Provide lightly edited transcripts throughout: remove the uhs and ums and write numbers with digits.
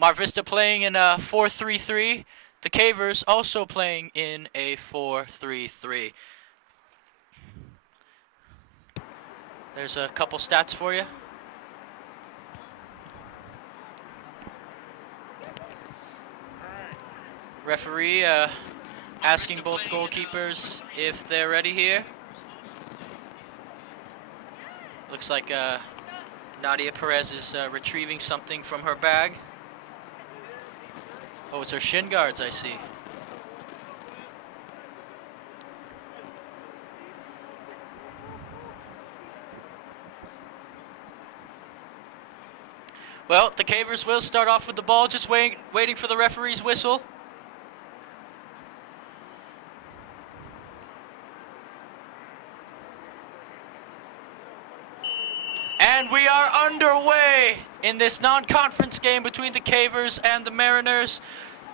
Mar Vista playing in a 4-3-3. The Cavers also playing in a 4-3-3. There's a couple stats for you. Referee asking both goalkeepers if they're ready here. Looks like Nadia Perez is retrieving something from her bag. Oh, it's her shin guards, I see. Well, the Cavers will start off with the ball, just waiting for the referee's whistle. And we are underway in this non-conference game between the Cavers and the Mariners.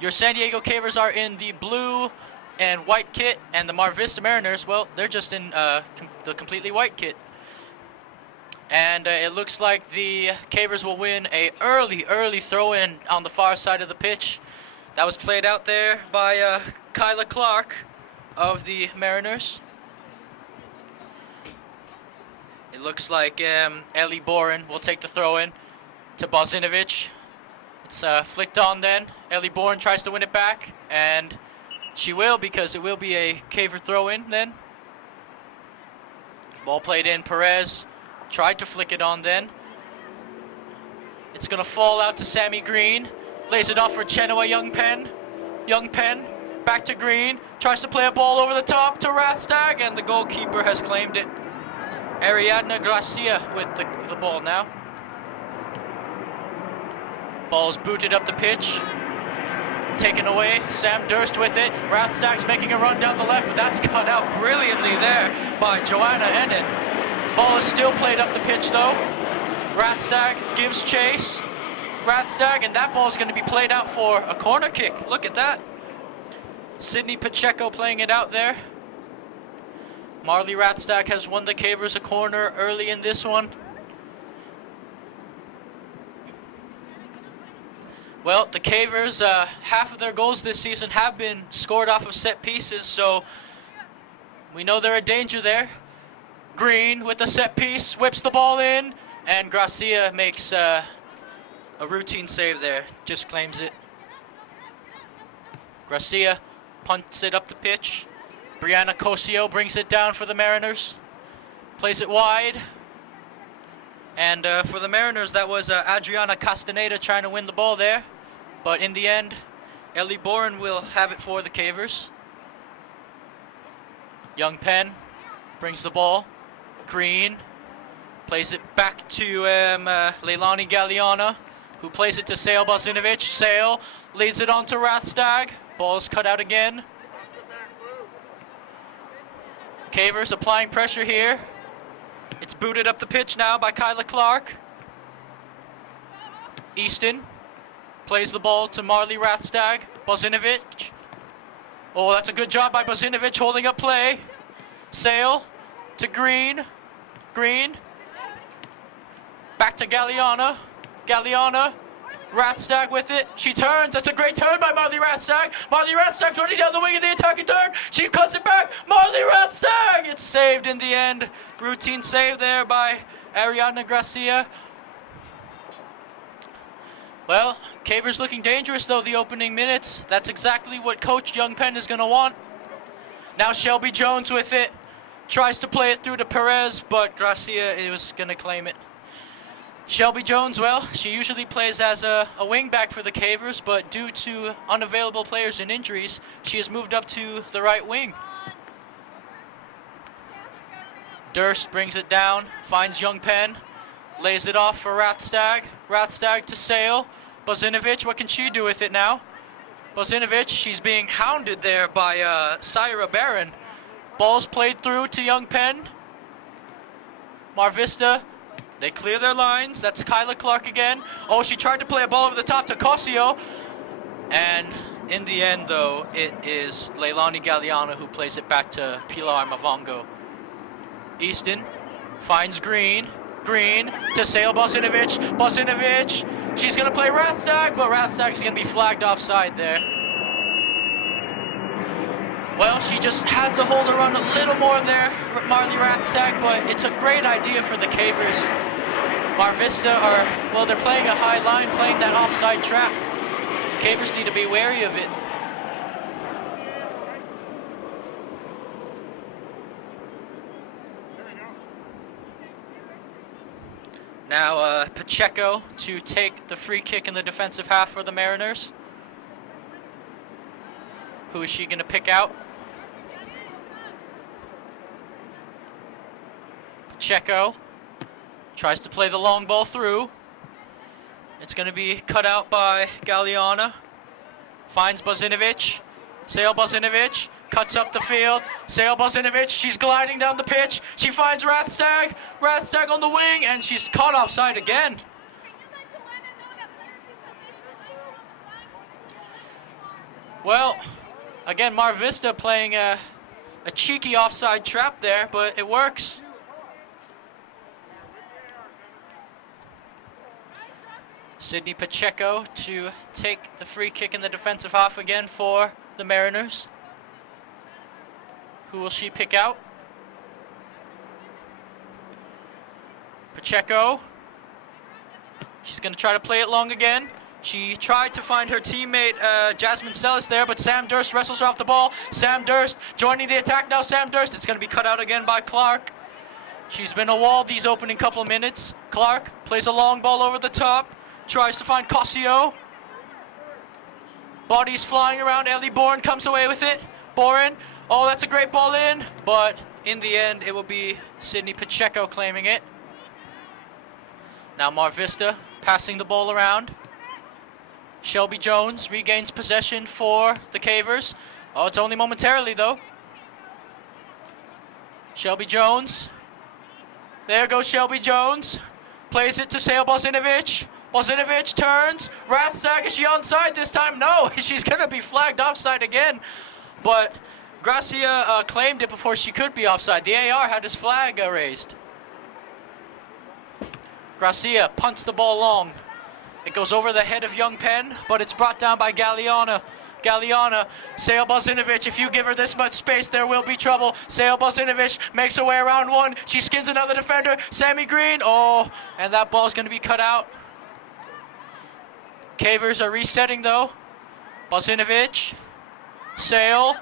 Your San Diego Cavers are in the blue and white kit, and the Mar Vista Mariners, well, they're just in the completely white kit. And it looks like the Cavers will win a early throw-in on the far side of the pitch. That was played out there by Kyla Clark of the Mariners. It looks like Ellie Boren will take the throw-in to Bozinovic. It's flicked on then. Ellie Boren tries to win it back, and she will, because it will be a Caver throw-in then. Ball played in. Perez tried to flick it on then. It's going to fall out to Sammy Green. Lays it off for Genoa Young Penn. Young Penn back to Green. Tries to play a ball over the top to Rathstag, and the goalkeeper has claimed it. Ariadna Gracia with the ball now. Ball's booted up the pitch. Taken away. Sam Durst with it. Rathstag's making a run down the left, but that's cut out brilliantly there by Joanna Ennen. Ball is still played up the pitch though. Rathstag gives chase. Rathstag, and that ball is going to be played out for a corner kick. Look at that. Sydney Pacheco playing it out there. Marley Rathstag has won the Cavers a corner early in this one. Well, the Cavers, half of their goals this season have been scored off of set pieces, so we know they're a danger there. Green with the set piece, whips the ball in, and Gracia makes a routine save there, just claims it. Gracia punts it up the pitch. Brianna Cosio brings it down for the Mariners. Plays it wide. And for the Mariners, that was Adriana Castaneda trying to win the ball there. But in the end, Ellie Boren will have it for the Cavers. Young Penn brings the ball. Green plays it back to Leilani Galliana, who plays it to Sale Bozinovic. Sale leads it on to Rathstag. Ball's cut out again. Cavers applying pressure here. It's booted up the pitch now by Kyla Clark. Easton plays the ball to Marley Rathstag. Bozinovic. Oh, that's a good job by Bozinovic holding up play. Sale to Green. Green. Back to Galliana. Galliana. Rathstag with it. She turns. That's a great turn by Marley Rathstag. Marley Rathstag running down the wing of the attacking turn. She cuts it back. Marley Rathstag. It's saved in the end. Routine save there by Ariadna Gracia. Well, Cavers looking dangerous though the opening minutes. That's exactly what Coach Young Penn is going to want. Now Shelby Jones with it. Tries to play it through to Perez, but Gracia was going to claim it. Shelby Jones, well, she usually plays as a wing-back for the Cavers, but due to unavailable players and injuries, she has moved up to the right wing. Durst brings it down, finds Young Penn, lays it off for Rathstag. Rathstag to Sale. Bozinovic, what can she do with it now? Bozinovic, she's being hounded there by Syra Barron. Ball's played through to Young Penn. Mar Vista. They clear their lines. That's Kyla Clark again. Oh, she tried to play a ball over the top to Cosio. And in the end, though, it is Leilani Galliana who plays it back to Pilar Mavongo. Easton finds Green. Green to Sale Bozinovic. Bozinovic She's going to play Rathstag, but Rathstag's going to be flagged offside there. Well, she just had to hold her run a little more there, Marley Rathstag, but it's a great idea for the Cavers. Vista are, well, they're playing a high line, playing that offside trap. Cavers need to be wary of it. Now Pacheco to take the free kick in the defensive half for the Mariners. Who is she going to pick out? Pacheco tries to play the long ball through. It's going to be cut out by Galeana. Finds Bozinovic. Sale Bozinovic cuts up the field. Sale Bozinovic, she's gliding down the pitch. She finds Rathstag. Rathstag on the wing, and she's caught offside again. Well, again, Vista playing a cheeky offside trap there, but it works. Sydney Pacheco to take the free kick in the defensive half again for the Mariners. Who will she pick out? Pacheco. She's going to try to play it long again. She tried to find her teammate Jasmine Sellis there, but Sam Durst wrestles her off the ball. Sam Durst joining the attack now. Sam Durst. It's going to be cut out again by Clark. She's been a wall these opening couple of minutes. Clark plays a long ball over the top. Tries to find Cossio. Bodies flying around. Ellie Bourne comes away with it. Bourne. Oh, that's a great ball in. But in the end, it will be Sydney Pacheco claiming it. Now Vista passing the ball around. Shelby Jones regains possession for the Cavers. Oh, it's only momentarily, though. Shelby Jones. There goes Shelby Jones. Plays it to Sale Bozinovic. Bozinovic turns. Rathstag, is she onside this time? No, she's going to be flagged offside again. But Gracia claimed it before she could be offside. The AR had his flag raised. Gracia punts the ball long. It goes over the head of Young Penn, but it's brought down by Galeana. Galeana, Sale Bozinovic, if you give her this much space, there will be trouble. Sale Bozinovic makes her way around one. She skins another defender. Sammy Green, oh, and that ball's going to be cut out. Cavers are resetting, though. Bozinovic, Sale,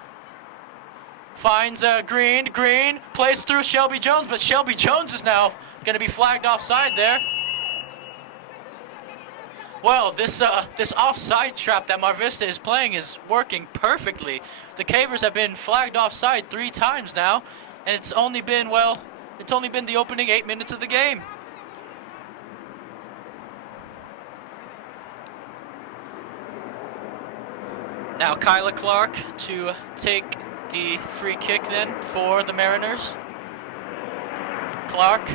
finds Green. Green plays through Shelby Jones, but Shelby Jones is now going to be flagged offside there. Well, this offside trap that Vista is playing is working perfectly. The Cavers have been flagged offside 3 times now, and it's only been the opening 8 minutes of the game. Now Kyla Clark to take the free kick then for the Mariners. Clark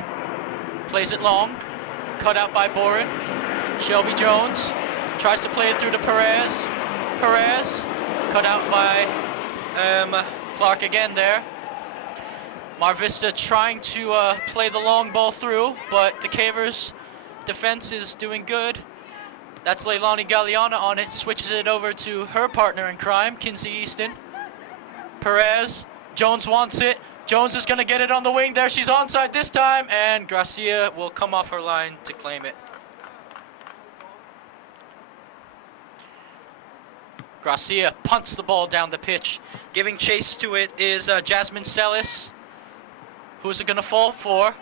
plays it long, cut out by Boren. Shelby Jones tries to play it through to Perez. Perez cut out by Clark again there. Vista trying to play the long ball through, but the Cavers defense is doing good. That's Leilani Galeana on it, switches it over to her partner in crime, Kinsey Easton. Perez, Jones wants it. Jones is going to get it on the wing there. She's onside this time, and Gracia will come off her line to claim it. Gracia punts the ball down the pitch. Giving chase to it is Jasmine Sellis. Who's it going to fall for?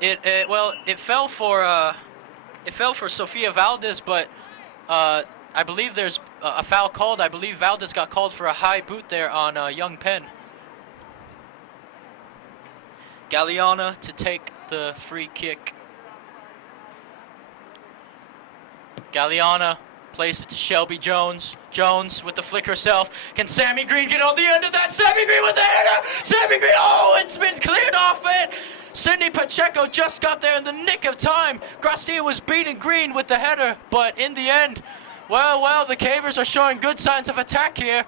It fell for Sofia Valdez, but I believe there's a foul called. I believe Valdez got called for a high boot there on Young Penn. Galeana to take the free kick. Galeana plays it to Shelby Jones. Jones with the flick herself. Can Sammy Green get on the end of that? Sammy Green with the header! Sammy Green! Oh, it's been cleared off it! Sydney Pacheco just got there in the nick of time. Gracia was beating Green with the header, but in the end, well, the Cavers are showing good signs of attack here.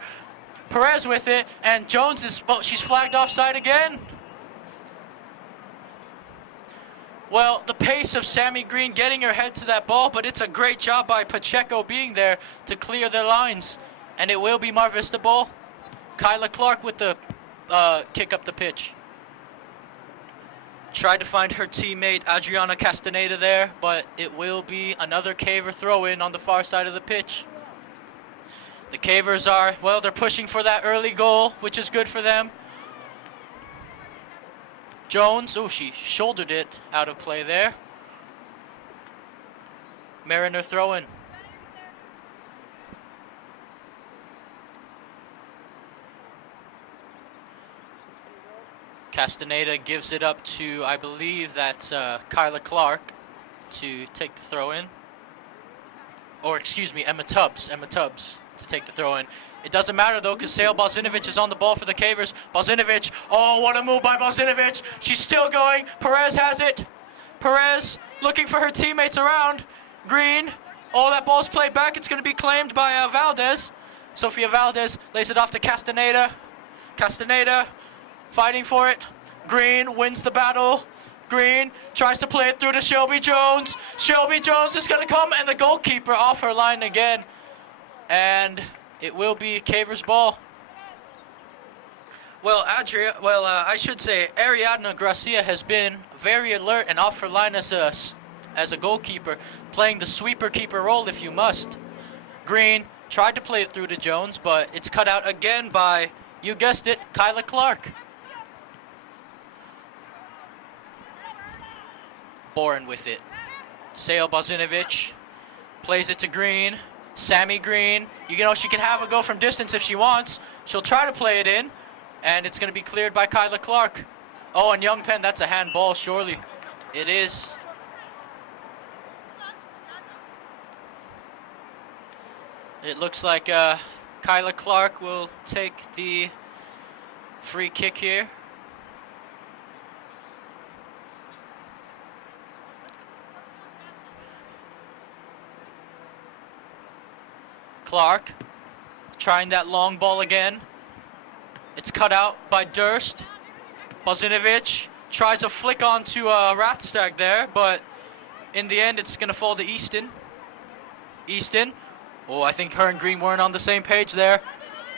Perez with it, and Jones is, she's flagged offside again. Well, the pace of Sammy Green getting her head to that ball, but it's a great job by Pacheco being there to clear their lines. And it will be Mar Vista ball. Kyla Clark with the kick up the pitch. Tried to find her teammate Adriana Castaneda there, but it will be another Caver throw-in on the far side of the pitch. The Cavers are, well, they're pushing for that early goal, which is good for them. Jones, oh, she shouldered it out of play there. Mariner throw-in. Castaneda gives it up to, I believe that's Kyla Clark to take the throw-in. Or, excuse me, Emma Tubbs to take the throw-in. It doesn't matter, though, because Sale Bozinovic is on the ball for the Cavers. Bozinovic, oh, what a move by Bozinovic. She's still going. Perez has it. Perez looking for her teammates around. Green, oh, that ball's played back. It's going to be claimed by Valdez. Sofia Valdez lays it off to Castaneda. Castaneda fighting for it. Green wins the battle. Green tries to play it through to Shelby Jones. Shelby Jones is going to come, and the goalkeeper off her line again. And it will be Caver's ball. Well, I should say Ariadna Gracia has been very alert and off her line as a goalkeeper, playing the sweeper-keeper role if you must. Green tried to play it through to Jones, but it's cut out again by, you guessed it, Kyla Clark. Boren with it. Sale Bozinovic plays it to Green. Sammy Green, you know, she can have a go from distance if she wants. She'll try to play it in, and it's going to be cleared by Kyla Clark. Oh, and Young Penn, that's a handball, surely. It is. It looks like Kyla Clark will take the free kick here. Clark trying that long ball again. It's cut out by Durst. Bozinovic tries a flick onto Rathstag there, but in the end it's going to fall to Easton. Easton. Oh, I think her and Green weren't on the same page there.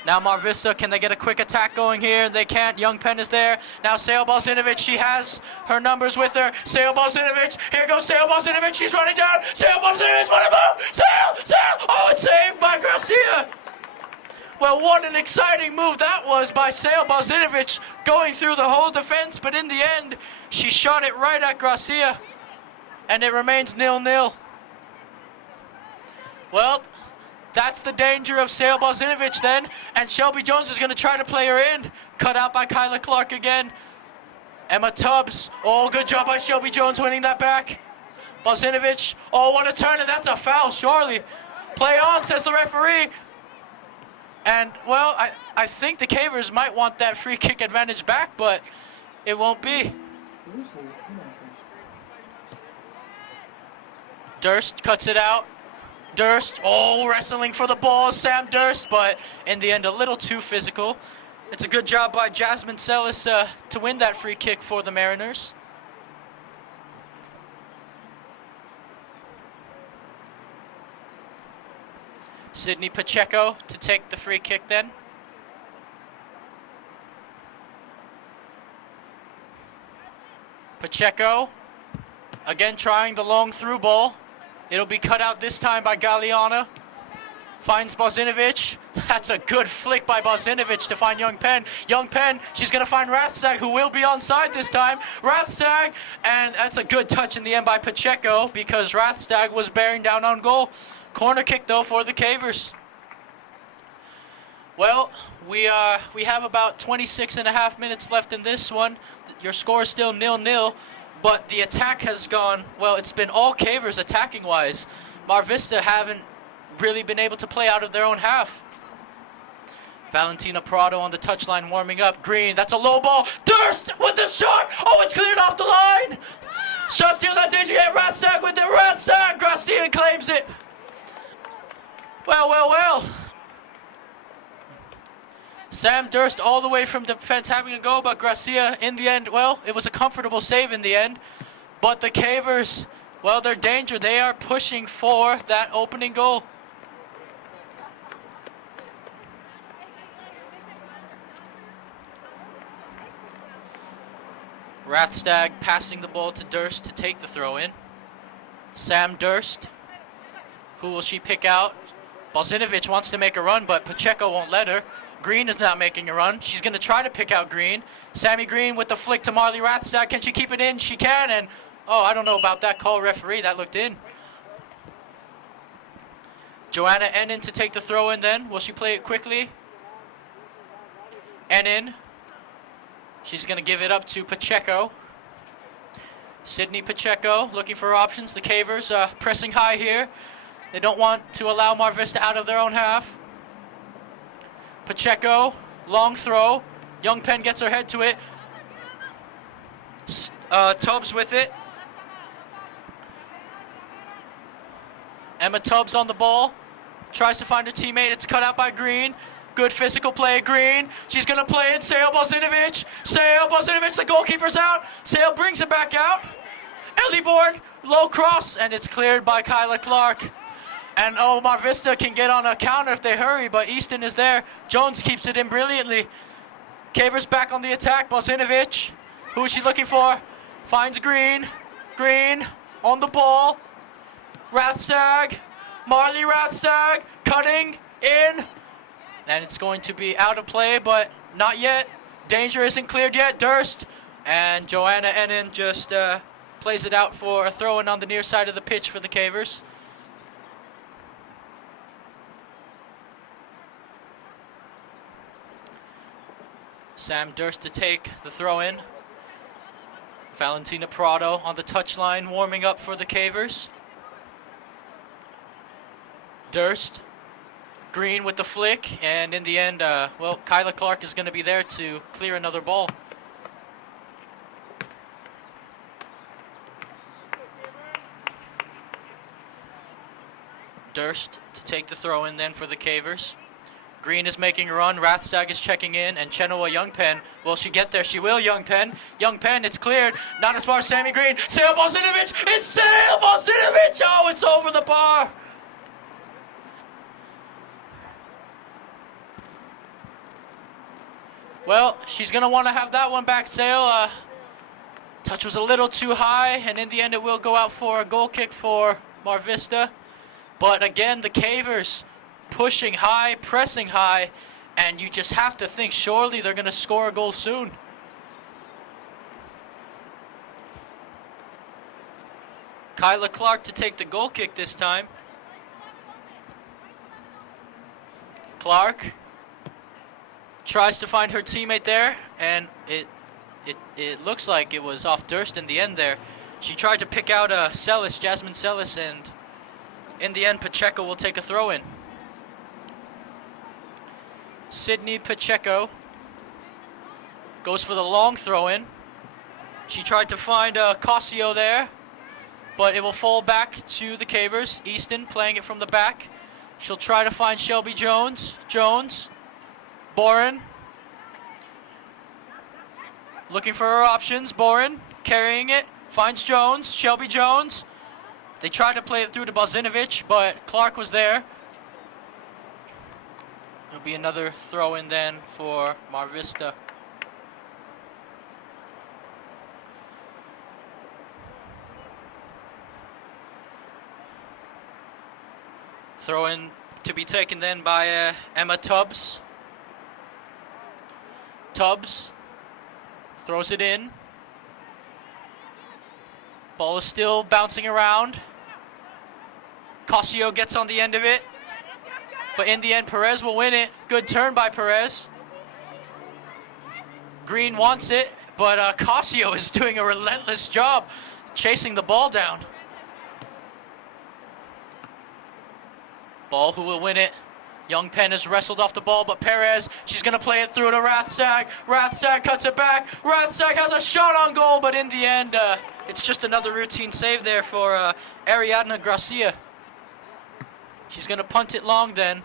Now Mar Vista, can they get a quick attack going here? They can't. Young Penn is there. Now Sale Bozinovic, she has her numbers with her. Sale Bozinovic, here goes Sale Bozinovic, she's running down. Sale Bozinovic, what a move! Sale! Oh, it's saved by Gracia. Well, what an exciting move that was by Sale Bozinovic, going through the whole defense, but in the end, she shot it right at Gracia, and it remains 0-0. Well, that's the danger of Sale Bozinovic then, and Shelby Jones is going to try to play her in. Cut out by Kyla Clark again. Emma Tubbs, oh, good job by Shelby Jones winning that back. Bozinovic, oh, what a turn, and that's a foul, surely. Play on, says the referee. And, well, I think the Cavers might want that free kick advantage back, but it won't be. Durst cuts it out. Durst, oh, wrestling for the ball, Sam Durst, but in the end a little too physical. It's a good job by Jasmine Sellis to win that free kick for the Mariners. Sydney Pacheco to take the free kick then. Pacheco, again trying the long through ball. It'll be cut out this time by Galeana. Finds Bozinovic. That's a good flick by Bozinovic to find Young Penn. Young Penn, she's going to find Rathstag, who will be onside this time. Rathstag, and that's a good touch in the end by Pacheco because Rathstag was bearing down on goal. Corner kick, though, for the Cavers. Well, we have about 26.5 minutes left in this one. Your score is still 0-0. But the attack has gone, well, it's been all Cavers attacking-wise. Mar Vista haven't really been able to play out of their own half. Valentina Prado on the touchline warming up. Green, that's a low ball. Durst with the shot. Oh, it's cleared off the line. Shot steal that danger hit. Rathstag with the Rathstag. Gracia claims it. Well. Sam Durst all the way from defense having a go, but Gracia in the end, well, it was a comfortable save in the end. But the Cavers, well, they're danger. They are pushing for that opening goal. Rathstag passing the ball to Durst to take the throw in. Sam Durst. Who will she pick out? Balzinovic wants to make a run, but Pacheco won't let her. Green is not making a run. She's going to try to pick out Green. Sammy Green with the flick to Marley Rathstag. Can she keep it in? She can, and oh, I don't know about that call, referee. That looked in. Joanna Enin to take the throw in then. Will she play it quickly? Enin. She's going to give it up to Pacheco. Sydney Pacheco looking for options. The Cavers pressing high here. They don't want to allow Mar Vista out of their own half. Pacheco, long throw. Young Penn gets her head to it. Tubbs with it. Emma Tubbs on the ball. Tries to find her teammate. It's cut out by Green. Good physical play, Green. She's going to play it. Sale Balzinovic. Sale Balzinovic. The goalkeeper's out. Sale brings it back out. Elliborg, low cross, and it's cleared by Kyla Clark. And oh, Mar Vista can get on a counter if they hurry, but Easton is there. Jones keeps it in brilliantly. Cavers back on the attack. Balzinovic. Who is she looking for? Finds Green. Green on the ball. Rathstag. Marley Rathstag cutting in. And it's going to be out of play, but not yet. Danger isn't cleared yet. Durst. And Joanna Enin just plays it out for a throw-in on the near side of the pitch for the Cavers. Sam Durst to take the throw-in. Valentina Prado on the touchline warming up for the Cavers. Durst. Green with the flick, and in the end, well, Kyla Clark is going to be there to clear another ball. Durst to take the throw in then for the Cavers. Green is making a run. Rathstag is checking in, and Chenoa Youngpen. Will she get there? She will, Youngpen. Youngpen, it's cleared. Not as far as Sammy Green. Sale Balzinovic! It's Sale Balzinovic! Oh, it's over the bar! Well, she's going to want to have that one back, Sale. Touch was a little too high, and in the end it will go out for a goal kick for Mar Vista. But again, the Cavers pushing high, pressing high, and you just have to think surely they're going to score a goal soon. Kyla Clark to take the goal kick this time. Clark tries to find her teammate there, and it looks like it was off Durst in the end there. She tried to pick out Jasmine Sellis, and in the end Pacheco will take a throw in. Sydney Pacheco goes for the long throw in. She tried to find Cosio there, but it will fall back to the Cavers. Easton playing it from the back. She'll try to find Shelby Jones. Boren. Looking for her options. Boren carrying it. Finds Jones. Shelby Jones. They tried to play it through to Balzinovic, but Clark was there. It'll be another throw in then for Mar Vista. Throw in to be taken then by Emma Tubbs. Tubbs throws it in. Ball is still bouncing around. Cosio gets on the end of it. But in the end, Perez will win it. Good turn by Perez. Green wants it, but Cosio is doing a relentless job chasing the ball down. Ball, who will win it? Young Penn has wrestled off the ball, but Perez, she's going to play it through to Rathstag. Rathstag cuts it back. Rathstag has a shot on goal, but in the end, it's just another routine save there for Ariadna Gracia. She's going to punt it long then.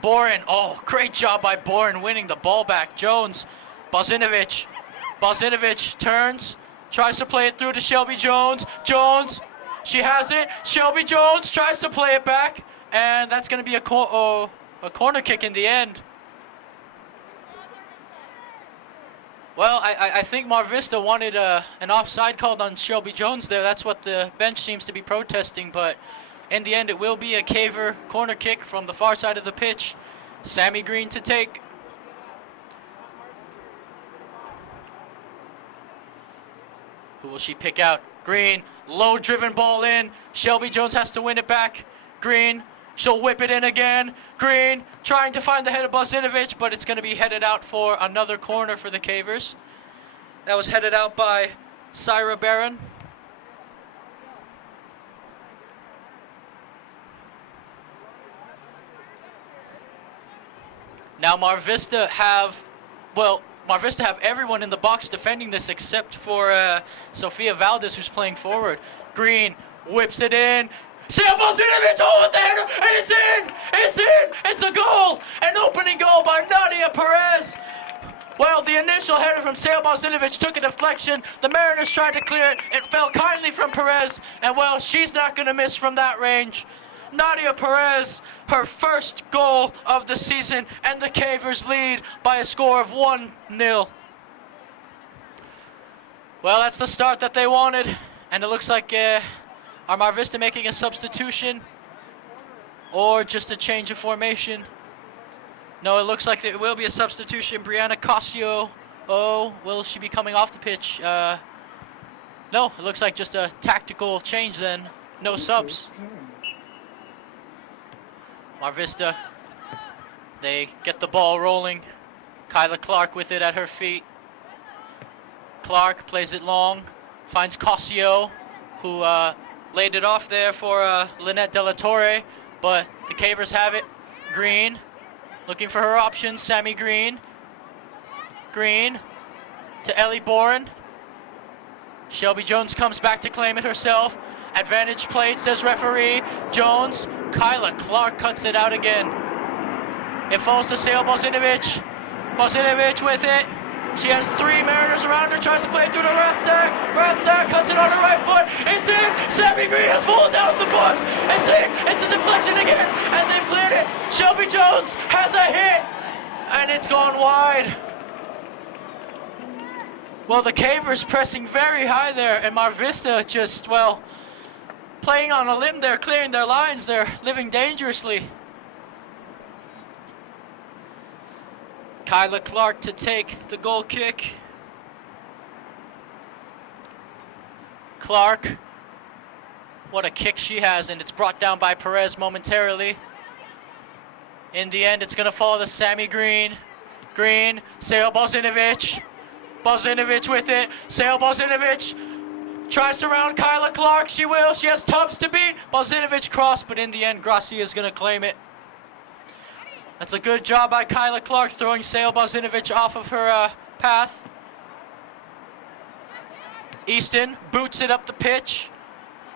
Boren, oh, great job by Boren winning the ball back. Jones, Balzinovic turns, tries to play it through to Shelby Jones. Jones, she has it. Shelby Jones tries to play it back, and that's going to be a corner kick in the end. Well, I think Mar Vista wanted an offside called on Shelby Jones there. That's what the bench seems to be protesting, but in the end it will be a Caver corner kick from the far side of the pitch. Sammy Green to take. Who will she pick out? Green, low driven ball in. Shelby Jones has to win it back. Green, she'll whip it in again. Green, trying to find the head of Bozinovic, but it's going to be headed out for another corner for the Cavers. That was headed out by Syra Barron. Now Mar Vista have everyone in the box defending this except for Sofia Valdez, who's playing forward. Green whips it in. C.I.F. Bozinovic over there, and it's in! It's in! It's a goal! An opening goal by Nadia Perez. Well, the initial header from C.I.F. Bozinovic took a deflection. The Mariners tried to clear it. It fell kindly from Perez, and well, she's not going to miss from that range. Nadia Perez, her first goal of the season, and the Cavers lead by a score of 1-0. Well, that's the start that they wanted, and it looks like are Mar Vista making a substitution or just a change of formation? No, it looks like it will be a substitution. Brianna Cossio, will she be coming off the pitch? No, it looks like just a tactical change then. No subs. Mar Vista, they get the ball rolling. Kyla Clark with it at her feet. Clark plays it long, finds Cossio, who laid it off there for Lynette De La Torre, but the Cavers have it. Green, looking for her options. Sammy Green. Green to Ellie Boren. Shelby Jones comes back to claim it herself. Advantage played, says referee. Jones, Kyla Clark cuts it out again. It falls to C.I.F. Bozinovic. Bozinovic with it. She has three Mariners around her, tries to play it through to Rathstag. Rathstag cuts it on her right foot. It's in! Sammy Green has fallen down the box. It's in! It's a deflection again, and they've cleared it. Shelby Jones has a hit, and it's gone wide. Well, the Cavers pressing very high there, and Mar Vista just, well, playing on a limb there, clearing their lines. They're living dangerously. Kyla Clark to take the goal kick. Clark, what a kick she has, and it's brought down by Perez momentarily. In the end, it's going to fall to Sammy Green. Green, C.I.F. Bozinovic. Bozinovic with it. C.I.F. Bozinovic tries to round Kyla Clark. She will. She has Tubbs to beat. Bozinovic cross, but in the end, Gracia is going to claim it. That's a good job by Kyla Clark, throwing C.I.F. Bozinovic off of her path. Easton boots it up the pitch,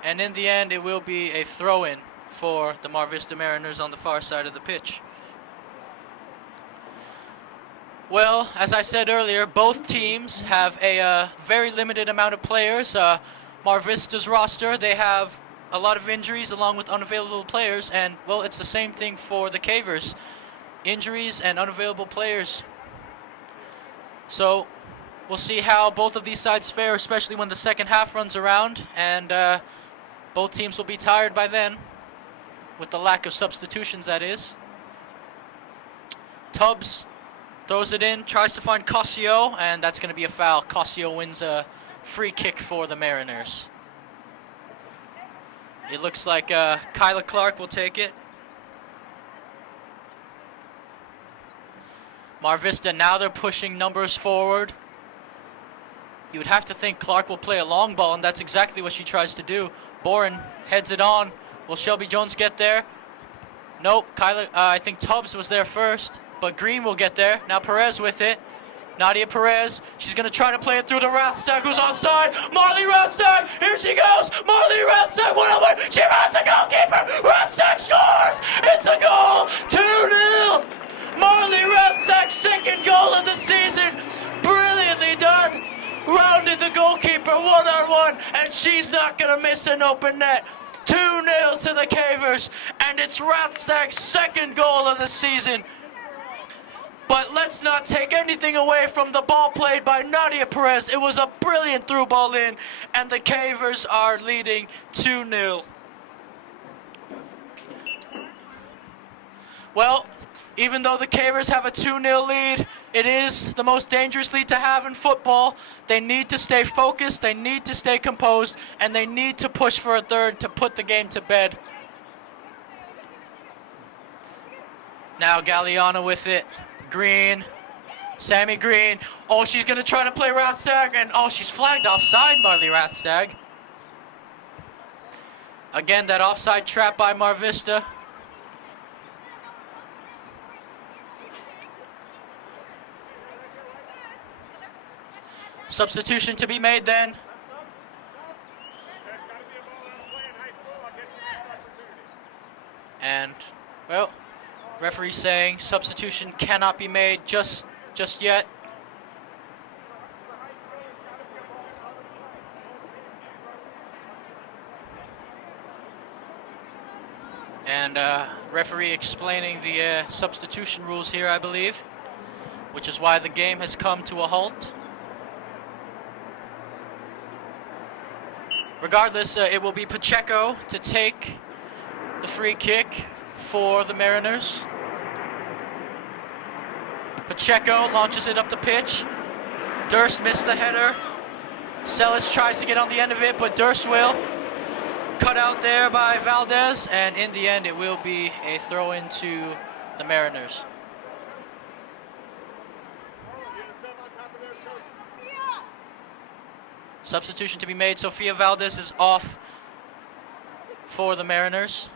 and in the end, it will be a throw-in for the Mar Vista Mariners on the far side of the pitch. Well, as I said earlier, both teams have a very limited amount of players. Mar Vista's roster, they have a lot of injuries along with unavailable players, and, well, it's the same thing for the Cavers. Injuries and unavailable players. So we'll see how both of these sides fare, especially when the second half runs around, and both teams will be tired by then, with the lack of substitutions, that is. Tubbs throws it in, tries to find Cossio, and that's going to be a foul. Cossio wins a free kick for the Mariners. It looks like Kyla Clark will take it. Mar Vista, now they're pushing numbers forward. You would have to think Clark will play a long ball, and that's exactly what she tries to do. Boren heads it on. Will Shelby Jones get there? Nope. I think Tubbs was there first, but Green will get there. Now Perez with it. Nadia Perez, she's going to try to play it through to Rathstag, who's onside. Marley Rathstag, here she goes. Marley Rathstag, one-on-one. She runs the goalkeeper. Rathstag scores. It's a goal. 2-0. Marley Rathstag's second goal of the season. Brilliantly done. Rounded the goalkeeper. she's not going to miss an open net. 2-0 to the Cavers, and it's Rathstag's second goal of the season. But let's not take anything away from the ball played by Nadia Perez. It was a brilliant through ball in, and the Cavers are leading 2-0. Well, even though the Cavers have a 2-0 lead, it is the most dangerous lead to have in football. They need to stay focused, they need to stay composed, and they need to push for a third to put the game to bed. Now Galliano with it. Green. Sammy Green. Oh, she's going to try to play Rathstag, and oh, she's flagged offside, Marley Rathstag. Again, that offside trap by Mar Vista. Substitution to be made then. And, well, referee saying substitution cannot be made just yet. And referee explaining the substitution rules here, I believe, which is why the game has come to a halt. Regardless, it will be Pacheco to take the free kick for the Mariners. Pacheco launches it up the pitch. Durst missed the header. Celis tries to get on the end of it, but Durst will. Cut out there by Valdez, and in the end it will be a throw-in to the Mariners. Substitution to be made. Sofia Valdez is off for the Mariners.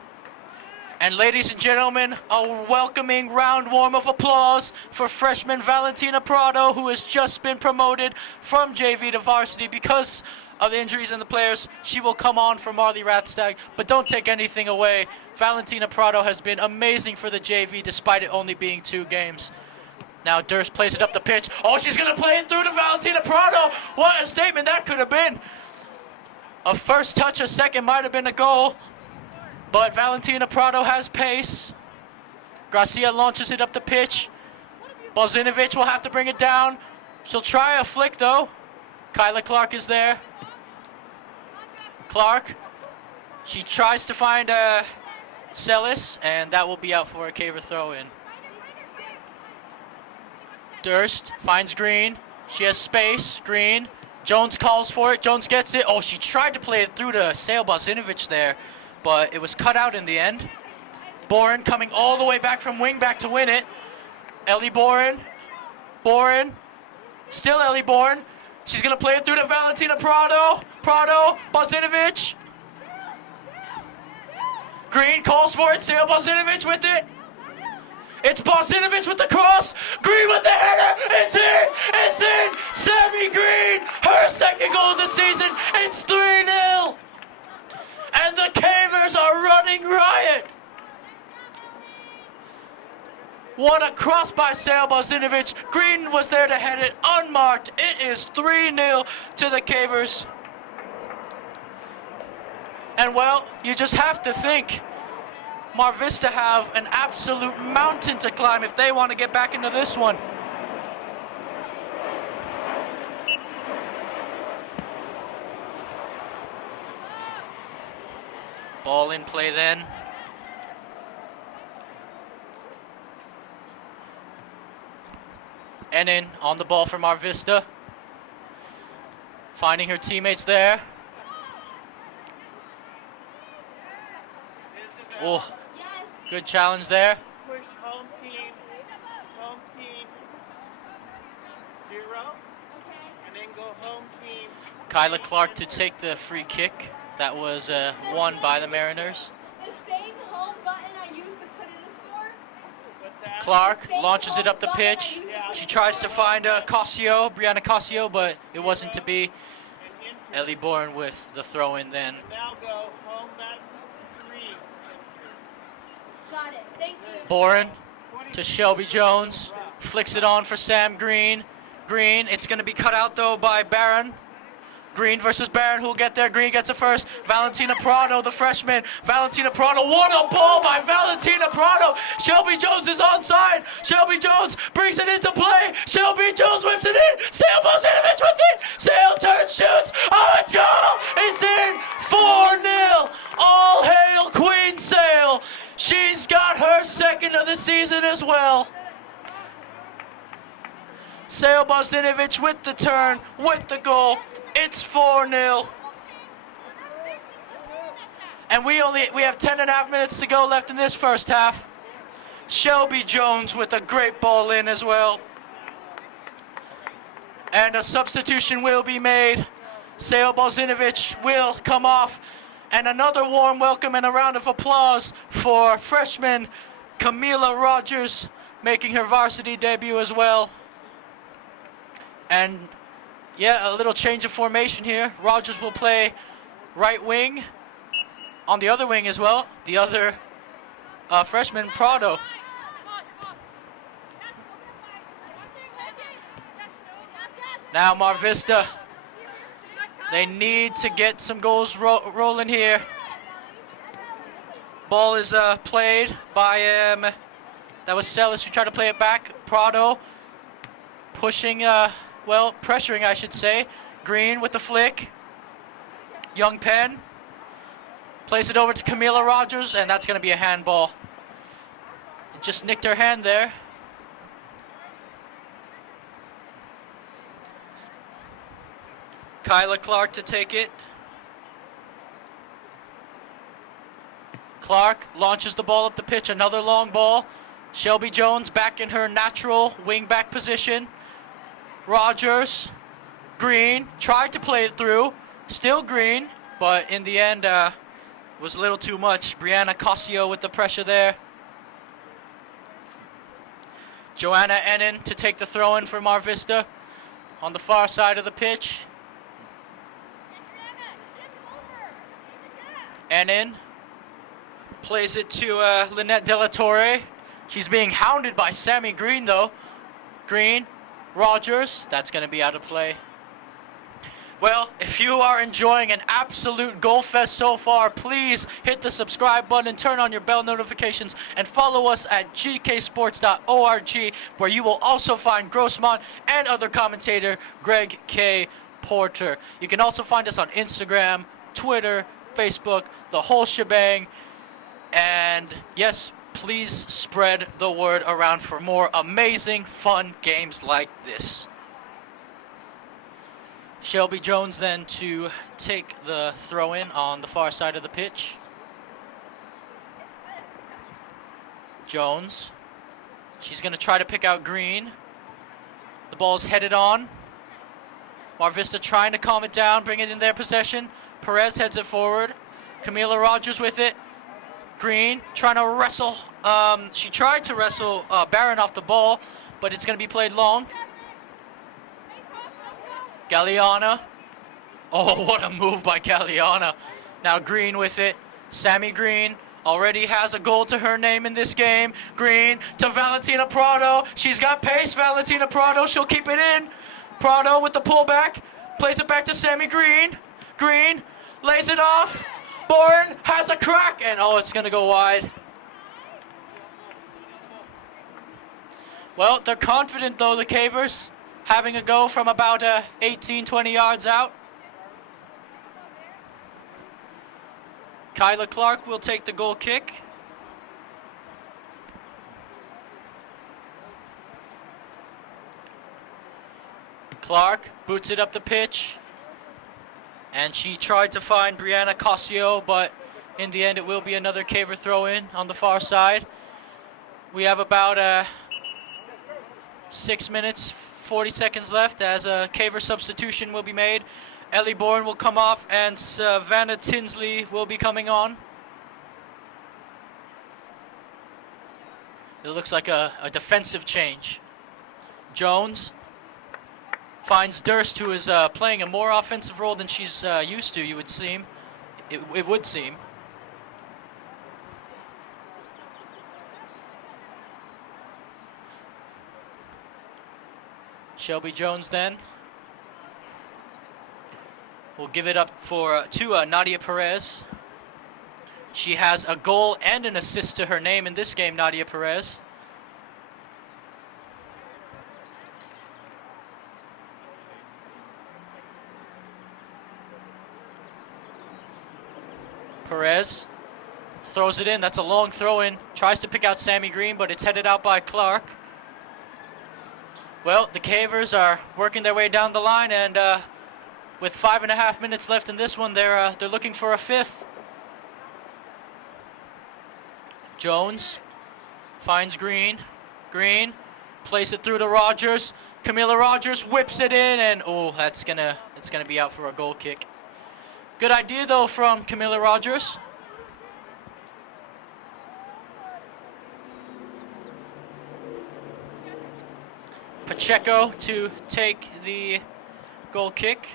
And ladies and gentlemen, a welcoming round warm of applause for freshman Valentina Prado, who has just been promoted from JV to varsity because of the injuries in the players. She will come on for Marley Rathstag, but don't take anything away. Valentina Prado has been amazing for the JV despite it only being 2 games. Now Durst plays it up the pitch. Oh, she's going to play it through to Valentina Prado. What a statement that could have been. A first touch, a second might have been a goal. But Valentina Prado has pace. Gracia launches it up the pitch. Bozinovic will have to bring it down. She'll try a flick though. Kyla Clark is there. Clark. She tries to find Celis, and that will be out for a Caver throw-in. Durst finds Green. She has space. Green. Jones calls for it. Jones gets it. Oh, she tried to play it through to Sale Bozinovic there, but it was cut out in the end. Boren coming all the way back from wing back to win it. Ellie Boren. Boren. Still Ellie Boren. She's going to play it through to Valentina Prado. Prado. Bozinovic. Green calls for it. Sale Bozinovic with it. It's Bozinovic with the cross. Green with the header. It's in. It's in. Sammy Green. Her second goal of the season. It's 3-0. And the Cavers are running riot. What a cross by Sale Bozinovic. Green was there to head it unmarked. It is 3-0 to the Cavers. And well, you just have to think Mar Vista have an absolute mountain to climb if they want to get back into this one. Ball in play then. Enin on the ball for Mar Vista. Finding her teammates there. Oh, good challenge there. Push home team 0, and then go home team. Kyla Clark to take the free kick. That was won by the Mariners. The same home button I used to put in the score. What's that? Clark launches it up the pitch. She tries to find Brianna Cossio, but it wasn't to be. And into Ellie Bourne with the throw-in then. now go home back 3. Got it. Thank you. Bourne to Shelby Jones. Flicks it on for Sam Green. Green, it's going to be cut out though by Barron. Green versus Barron, who'll get there. Green gets it first. Valentina Prado, the freshman. Valentina Prado, what a ball by Valentina Prado. Shelby Jones is onside. Shelby Jones brings it into play. Shelby Jones whips it in. Sale Bozinovic with it. Sale turns, shoots. Oh, it's goal! It's in. 4-0. All hail Queen Sale. She's got her second of the season as well. Sale Bozinovic with the turn, with the goal. It's 4-0. And we have 10.5 minutes to go left in this first half. Shelby Jones with a great ball in as well. And a substitution will be made. Sale Bozinovic will come off. And another warm welcome and a round of applause for freshman Camila Rogers making her varsity debut as well. And yeah, a little change of formation here. Rogers will play right wing. On the other wing as well, the other freshman, Prado. Now Mar Vista, they need to get some goals rolling here. Ball is played by, that was Celis who tried to play it back. Prado pushing, well, pressuring, I should say. Green with the flick. Young Penn plays it over to Camila Rogers, and that's going to be a handball. It just nicked her hand there. Kyla Clark to take it. Clark launches the ball up the pitch, another long ball. Shelby Jones back in her natural wing-back position. Rogers, Green, tried to play it through. Still Green, but in the end, was a little too much. Brianna Cossio with the pressure there. Joanna Ennen to take the throw-in for Mar Vista on the far side of the pitch. Ennen plays it to Lynette De La Torre. She's being hounded by Sammy Green, though. Green, Rogers, that's going to be out of play. Well, if you are enjoying an absolute goal fest so far, please hit the subscribe button, turn on your bell notifications, and follow us at gksports.org, where you will also find Grossmont and other commentator Greg K. Porter. You can also find us on Instagram, Twitter, Facebook, the whole shebang. And yes, please spread the word around for more amazing, fun games like this. Shelby Jones then to take the throw-in on the far side of the pitch. Jones. She's going to try to pick out Green. The ball's headed on. Mar Vista trying to calm it down, bring it in their possession. Perez heads it forward. Camila Rogers with it. Green trying to wrestle. She tried to wrestle Barron off the ball, but it's going to be played long. Galliana. Oh, what a move by Galliana. Now Green with it. Sammy Green already has a goal to her name in this game. Green to Valentina Prado. She's got pace, Valentina Prado. She'll keep it in. Prado with the pullback. Plays it back to Sammy Green. Green lays it off. Bourne has a crack. And oh, it's going to go wide. Well, they're confident though, the Cavers, having a go from about 18, 20 yards out. Kyla Clark will take the goal kick. Clark boots it up the pitch. And she tried to find Brianna Cossio, but in the end it will be another Caver throw-in on the far side. We have about 6 minutes, 40 seconds left as a Caver substitution will be made. Ellie Bourne will come off and Savannah Tinsley will be coming on. It looks like a defensive change. Jones finds Durst, who is playing a more offensive role than she's used to, you would seem. It would seem. Shelby Jones then. We'll give it up to Nadia Perez. She has a goal and an assist to her name in this game, Nadia Perez. Perez throws it in. That's a long throw in. Tries to pick out Sammy Green, but it's headed out by Clark. Well, the Cavers are working their way down the line, and with 5.5 minutes left in this one, they're looking for a fifth. Jones finds Green. Green plays it through to Rogers. Camila Rogers whips it in, and it's gonna be out for a goal kick. Good idea though from Camila Rogers. Pacheco to take the goal kick.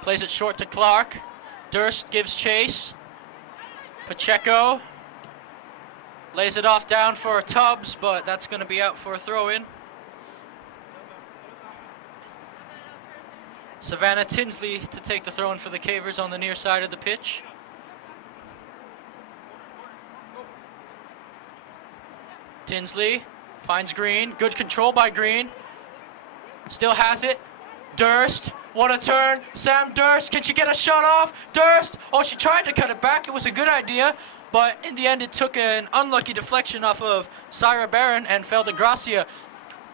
Plays it short to Clark. Durst gives chase. Pacheco lays it off down for Tubbs, but that's going to be out for a throw-in. Savannah Tinsley to take the throw-in for the Cavers on the near side of the pitch. Tinsley finds Green. Good control by Green. Still has it. Durst. What a turn. Sam Durst. Can she get a shot off? Durst. Oh, she tried to cut it back. It was a good idea. But in the end, it took an unlucky deflection off of Syra Barron and fell to Gracia.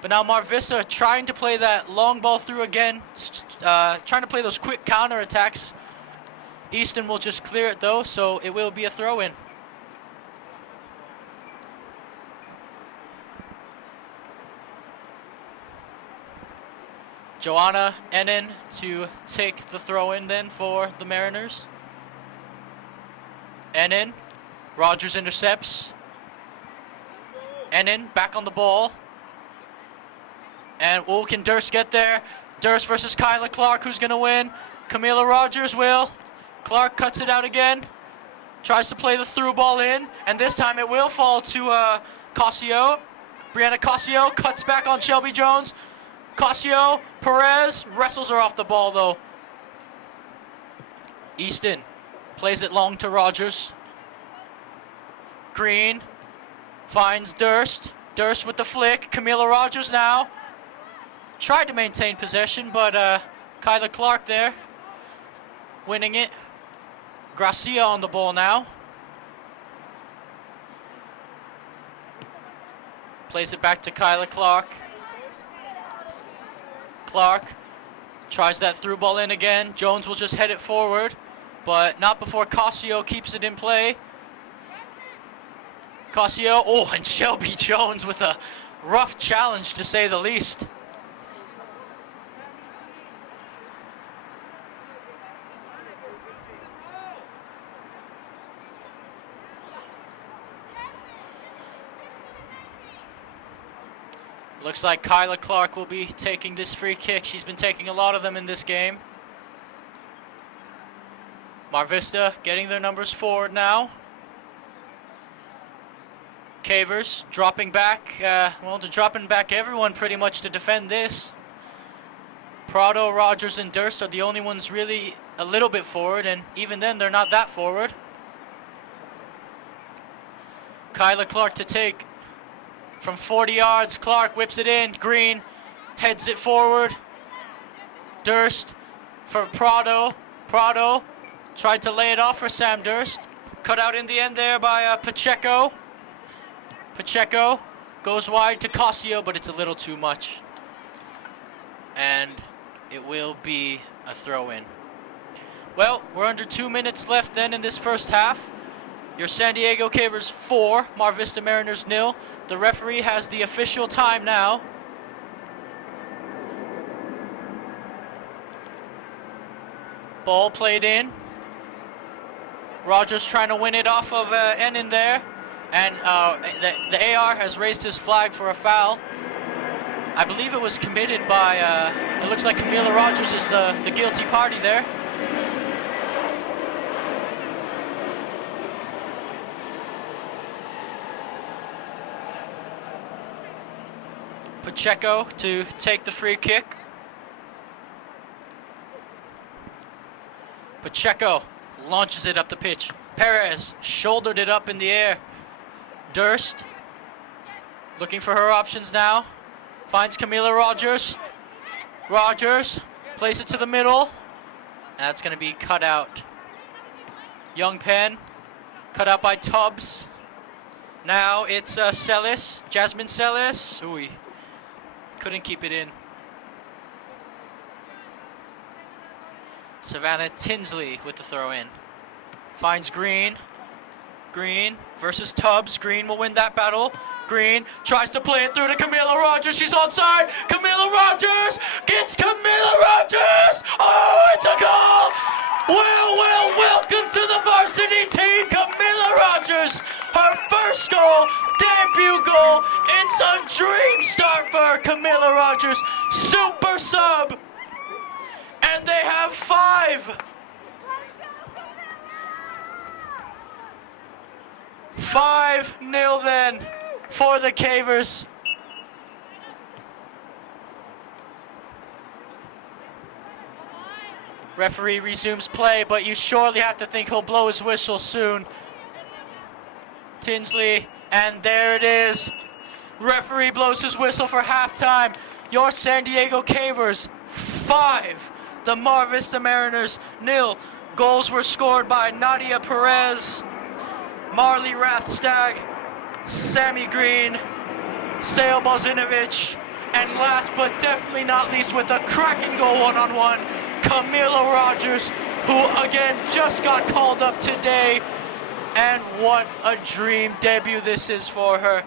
But now Mar Vista trying to play that long ball through again. Trying to play those quick counter attacks. Easton will just clear it though, so it will be a throw-in. Joanna Ennin to take the throw-in then for the Mariners. Ennin. Rogers intercepts. Ennin back on the ball. And can Durst get there? Durst versus Kyla Clark. Who's going to win? Camila Rogers will. Clark cuts it out again. Tries to play the through ball in. And this time it will fall to Cossio. Brianna Cossio cuts back on Shelby Jones. Cossio, Perez, wrestles her off the ball though. Easton plays it long to Rogers. Green finds Durst. Durst with the flick. Camila Rogers now. Tried to maintain possession, but Kyla Clark there winning it. Gracia on the ball now. Plays it back to Kyla Clark. Clark tries that through ball in again. Jones will just head it forward, but not before Cossio keeps it in play. Cossio, and Shelby Jones with a rough challenge to say the least. Looks like Kyla Clark will be taking this free kick. She's been taking a lot of them in this game. Mar Vista getting their numbers forward now. Cavers dropping back. They're dropping back everyone pretty much to defend this. Prado, Rogers, and Durst are the only ones really a little bit forward, and even then they're not that forward. Kyla Clark to take. From 40 yards, Clark whips it in. Green heads it forward. Durst for Prado. Prado tried to lay it off for Sam Durst. Cut out in the end there by Pacheco. Pacheco goes wide to Cossio, but it's a little too much. And it will be a throw-in. Well, we're under 2 minutes left then in this first half. Your San Diego Cavers 4, Mar Vista Mariners 0. The referee has the official time now. Ball played in. Rogers trying to win it off of Ennin there. And the AR has raised his flag for a foul. I believe it was committed by, it looks like Camila Rogers is the guilty party there. Pacheco to take the free kick. Pacheco launches it up the pitch. Perez shouldered it up in the air. Durst looking for her options now. Finds Camila Rogers. Rogers plays it to the middle. That's going to be cut out. Young Penn cut out by Tubbs. Now it's Celis, Jasmine Celis. Ooh, couldn't keep it in. Savannah Tinsley with the throw in. Finds Green. Green versus Tubbs. Green will win that battle. Green tries to play it through to Camila Rogers. She's onside. Camila Rogers gets Camila Rogers. Oh, it's a goal. Well, welcome to the varsity team, Camila Rogers. Her first goal, debut goal. It's a dream start for Camila Rogers. Super sub. And they have 5. 5-0 then for the Cavers. Referee resumes play, but you surely have to think he'll blow his whistle soon. Tinsley, and there it is. Referee blows his whistle for halftime. Your San Diego Cavers 5, the Mar Vista Mariners 0. Goals were scored by Nadia Perez, Marley Rathstag, Sammy Green, Sale Bozinovic, and last but definitely not least with a cracking goal one-on-one, Camila Rogers, who again just got called up today. And what a dream debut this is for her.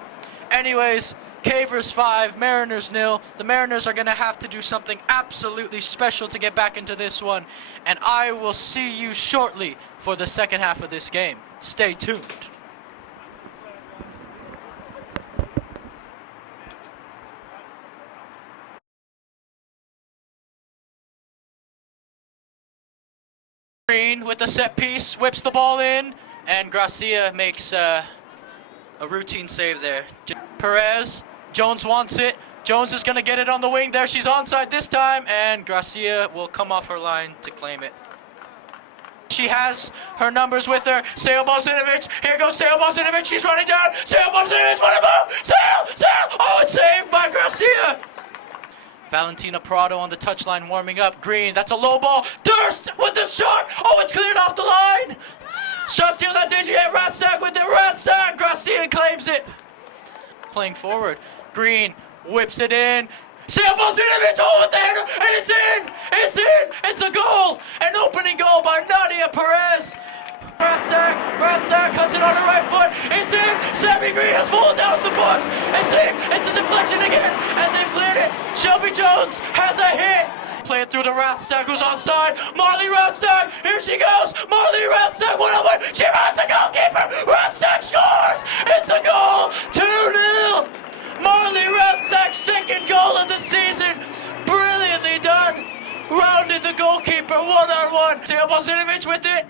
Anyways, Cavers 5, Mariners 0. The Mariners are going to have to do something absolutely special to get back into this one. And I will see you shortly for the second half of this game. Stay tuned. Green with the set piece, whips the ball in, and Gracia makes a routine save there. Perez, Jones wants it. Jones is going to get it on the wing there. She's onside this time, and Gracia will come off her line to claim it. She has her numbers with her. Sale Bozinovic. Here goes Sale Bozinovic. She's running down. Sale Bozinovic. What a move! Sale! Oh, it's saved by Gracia. Valentina Prado on the touchline warming up. Green, that's a low ball. Durst with the shot. Oh, it's cleared off the line. Shot steal that did you hit Rathstag with the Rathstag. Gracia claims it. Playing forward. Green whips it in. Sale Bozinovic, oh, with the header, and it's in! It's in! It's a goal! An opening goal by Nadia Perez. Rathstag cuts it on her right foot. It's in! Sammy Green has fallen down the box. It's in! It's a deflection again, and they've cleared it. Shelby Jones has a hit. Play it through to Rathstag, who's onside. Marley Rathstag, here she goes. Marley Rathstag, 1-on-1. She runs the goalkeeper. Rathstag scores! It's a goal! 2-0! Marley Rathstag's second goal of the season. Brilliantly done. Rounded the goalkeeper 1-on-1. Sale Bozinovic with it.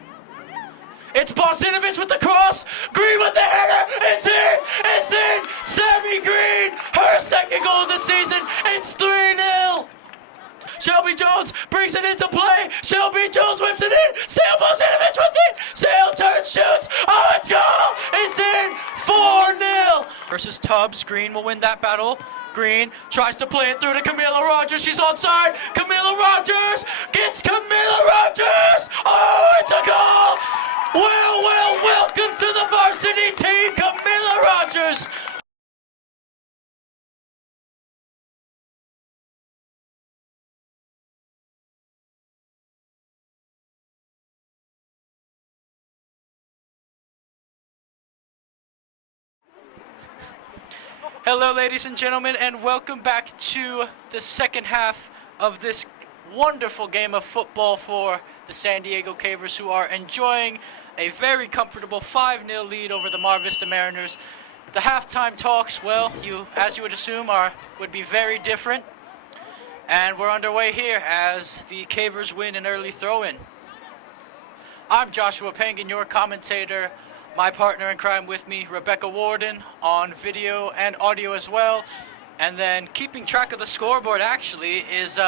It's Bozinovic with the cross. Green with the header. It's in. It's in. Sammy Green. Her second goal of the season. It's 3-0. Shelby Jones brings it into play. Shelby Jones whips it in. Sale Bozinovic with it. Sale turns, shoots. Oh, it's goal. It's in. 4-0. Versus Tubbs. Green will win that battle. Green tries to play it through to Camila Rogers. She's onside. Camila Rogers gets Camila Rogers. Oh, it's a goal. Well, welcome to the varsity team, Camila Rogers. Hello, ladies and gentlemen, and welcome back to the second half of this wonderful game of football for the San Diego Cavers, who are enjoying a very comfortable 5-0 lead over the Mar Vista Mariners. The halftime talks, well, as you would assume, would be very different. And we're underway here as the Cavers win an early throw-in. I'm Joshua Pengan, your commentator. My partner in crime with me, Rebecca Warden, on video and audio as well. And then keeping track of the scoreboard actually is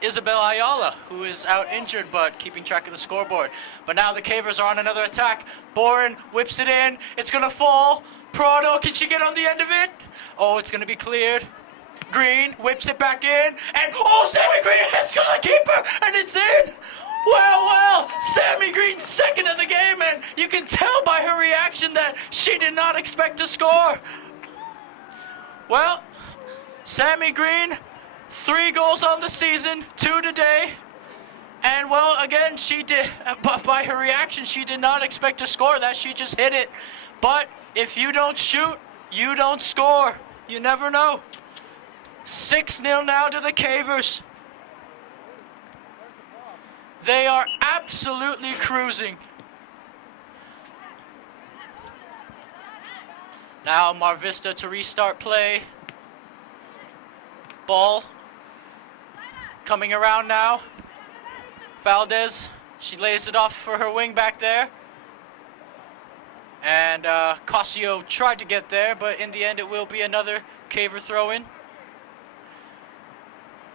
Isabel Ayala, who is out injured, but keeping track of the scoreboard. But now the Cavers are on another attack. Boren whips it in. It's going to fall. Prado, can she get on the end of it? Oh, it's going to be cleared. Green whips it back in. And, oh, Sammy Green has got the keeper, and it's in. Well, Sammy Green's second of the game, and you can tell by her reaction that she did not expect to score. Well, Sammy Green, 3 goals on the season, 2 today. And, well, again, she did, by her reaction, she did not expect to score that. She just hit it. But if you don't shoot, you don't score. You never know. 6-0 now to the Cavers. They are absolutely cruising. Now Mar Vista to restart play. Ball coming around now. Valdez, she lays it off for her wing back there. And Cosio tried to get there, but in the end it will be another Caver throw-in.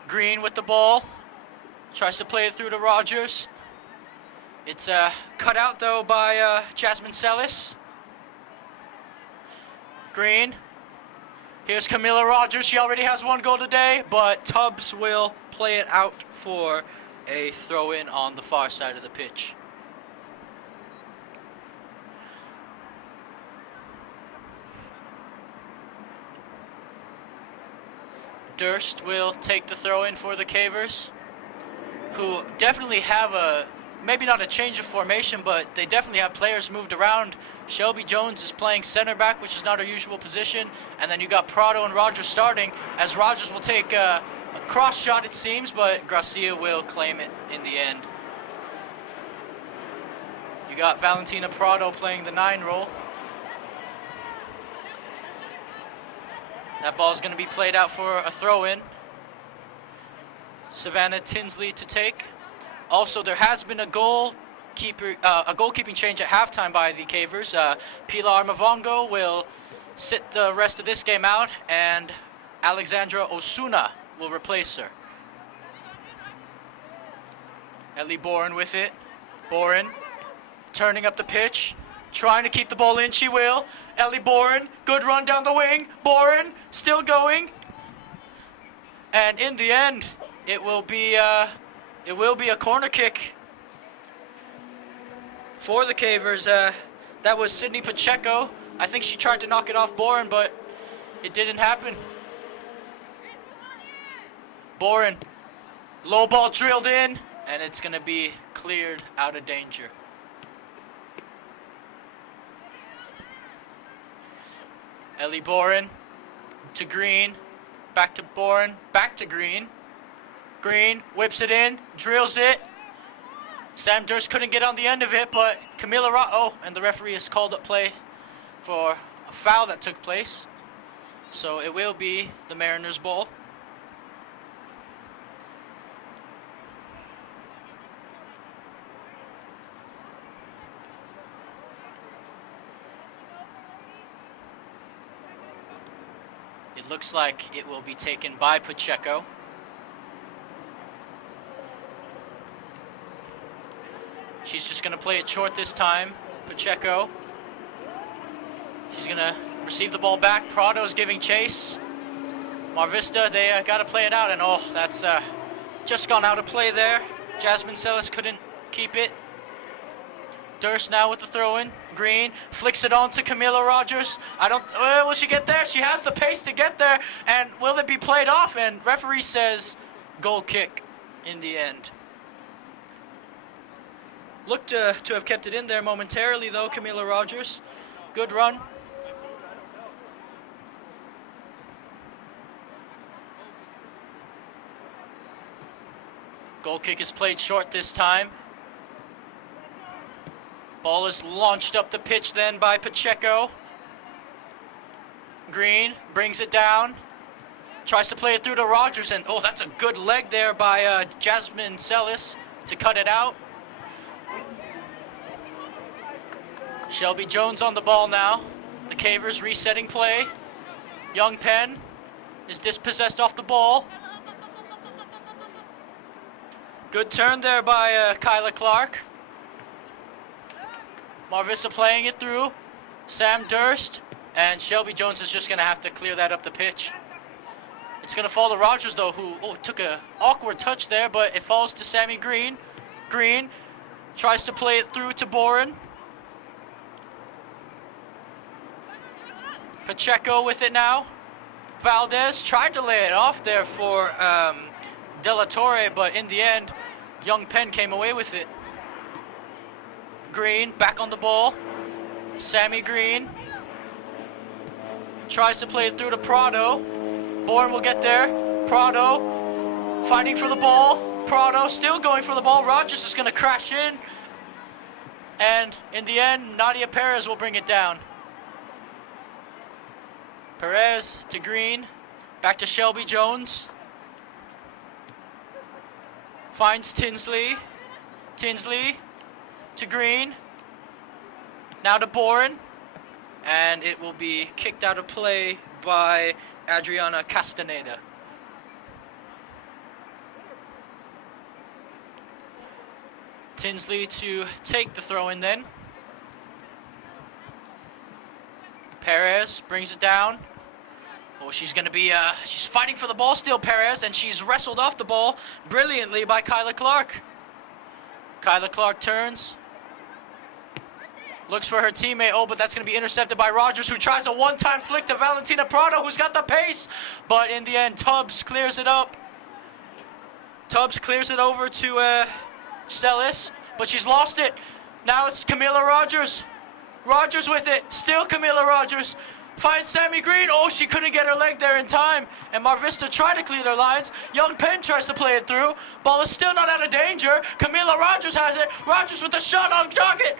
Green with the ball. Tries to play it through to Rogers. It's cut out though by Jasmine Sellis. Green. Here's Camila Rogers. She already has 1 goal today, but Tubbs will play it out for a throw-in on the far side of the pitch. Durst will take the throw-in for the Cavers, who definitely have maybe not a change of formation, but they definitely have players moved around. Shelby Jones is playing center back, which is not her usual position. And then you got Prado and Rogers starting, as Rogers will take a cross shot, it seems, but Gracia will claim it in the end. You got Valentina Prado playing the 9 role. That ball's going to be played out for a throw-in. Savannah Tinsley to take. Also, there has been a goalkeeping change at halftime by the Cavers. Pilar Mavongo will sit the rest of this game out, and Alexandra Osuna will replace her. Ellie Boren with it. Boren turning up the pitch, trying to keep the ball in. She will. Ellie Boren, good run down the wing. Boren still going. And in the end, it will be a corner kick for the Cavers. That was Sydney Pacheco. I think she tried to knock it off Boren, but it didn't happen. Boren, low ball drilled in, and it's going to be cleared out of danger. Ellie Boren to Green, back to Boren, back to Green. Green whips it in, drills it. Sam Durst couldn't get on the end of it, but Camila and the referee has called up play for a foul that took place. So it will be the Mariners' ball. It looks like it will be taken by Pacheco. She's just going to play it short this time. Pacheco. She's going to receive the ball back. Prado's giving chase. Mar Vista, they got to play it out. And that's just gone out of play there. Jasmine Sellis couldn't keep it. Durst now with the throw-in. Green flicks it on to Camila Rogers. Will she get there? She has the pace to get there. And will it be played off? And referee says goal kick in the end. Looked to have kept it in there momentarily, though, Camila Rogers. Good run. Goal kick is played short this time. Ball is launched up the pitch then by Pacheco. Green brings it down. Tries to play it through to Rogers, and that's a good leg there by Jasmine Sellis to cut it out. Shelby Jones on the ball now. The Cavers resetting play. Young Penn is dispossessed off the ball. Good turn there by Kyla Clark. Mar Vista playing it through. Sam Durst, and Shelby Jones is just going to have to clear that up the pitch. It's going to fall to Rogers, though, who took an awkward touch there, but it falls to Sammy Green. Green tries to play it through to Boren. Pacheco with it now. Valdez tried to lay it off there for De La Torre, but in the end, Young Penn came away with it. Green back on the ball. Sammy Green tries to play it through to Prado. Bourne will get there. Prado fighting for the ball. Prado still going for the ball. Rogers is going to crash in. And in the end, Nadia Perez will bring it down. Perez to Green. Back to Shelby Jones. Finds Tinsley. Tinsley to Green. Now to Boren. And it will be kicked out of play by Adriana Castaneda. Tinsley to take the throw in then. Perez brings it down. Oh, she's going to be, she's fighting for the ball still, Perez, and she's wrestled off the ball brilliantly by Kyla Clark. Kyla Clark turns. Looks for her teammate. Oh, but that's going to be intercepted by Rogers, who tries a one-time flick to Valentina Prado, who's got the pace. But in the end, Tubbs clears it up. Tubbs clears it over to Celis, but she's lost it. Now it's Camila Rogers. Rogers with it. Still Camila Rogers. Finds Sammy Green. Oh, she couldn't get her leg there in time. And Mar Vista tried to clear their lines. Young Penn tries to play it through. Ball is still not out of danger. Camila Rogers has it. Rogers with a shot on target.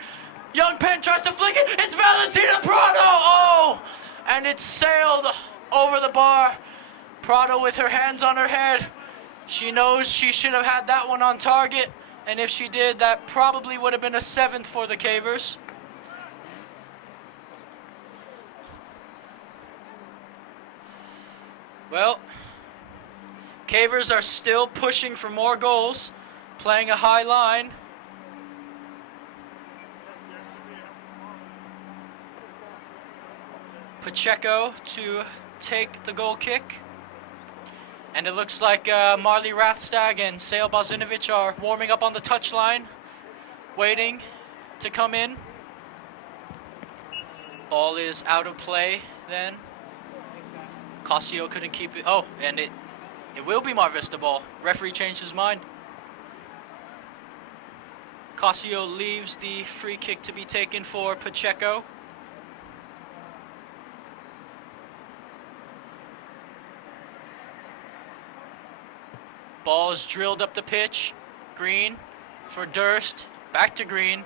Young Penn tries to flick it. It's Valentina Prado. Oh! And it's sailed over the bar. Prado with her hands on her head. She knows she should have had that one on target. And if she did, that probably would have been a 7th for the Cavers. Well, Cavers are still pushing for more goals, playing a high line. Pacheco to take the goal kick. And it looks like Marley Rathstag and Sale Bozinovic are warming up on the touchline, waiting to come in. Ball is out of play then. Cosio couldn't keep it. Oh, and it will be Mar Vista ball. Referee changed his mind. Cosio leaves the free kick to be taken for Pacheco. Ball is drilled up the pitch. Green for Durst. Back to Green.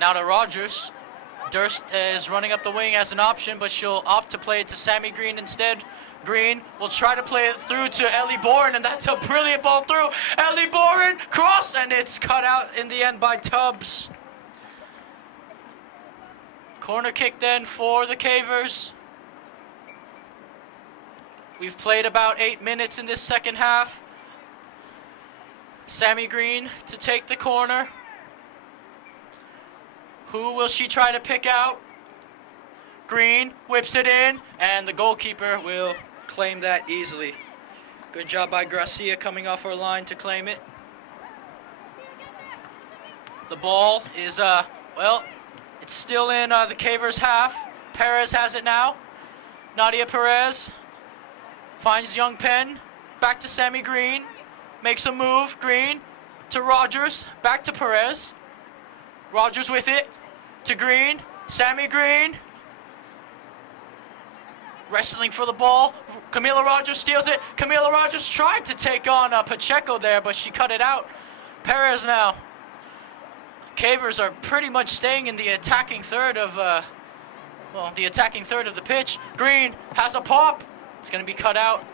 Now to Rogers. Durst is running up the wing as an option, but she'll opt to play it to Sammy Green instead. Green will try to play it through to Ellie Boren, and that's a brilliant ball through. Ellie Boren, cross, and it's cut out in the end by Tubbs. Corner kick then for the Cavers. We've played about 8 minutes in this second half. Sammy Green to take the corner. Who will she try to pick out? Green whips it in, and the goalkeeper will claim that easily. Good job by Gracia coming off her line to claim it. The ball is, well, it's still in the Cavers' half. Perez has it now. Nadia Perez finds Young Penn. Back to Sammy Green. Makes a move. Green to Rogers. Back to Perez. Rogers with it to Green. Sammy Green. Wrestling for the ball. Camila Rogers steals it. Camila Rogers tried to take on Pacheco there, but she cut it out. Perez now. Cavers are pretty much staying in the attacking third of, the attacking third of the pitch. Green has a pop. It's going to be cut out.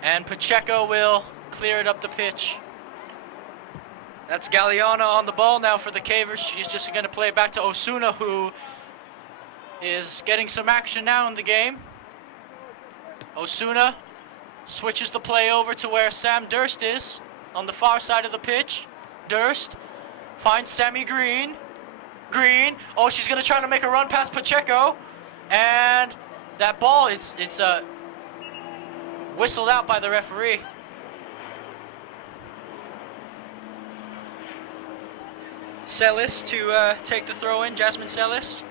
And Pacheco will clear it up the pitch. That's Galeana on the ball now for the Cavers. She's just going to play it back to Osuna, who is getting some action now in the game. Osuna switches the play over to where Sam Durst is on the far side of the pitch. Durst finds Sammy Green. Green. Oh, she's going to try to make a run past Pacheco. And that ball, it's whistled out by the referee. Celis to take the throw in, Jasmine Celis.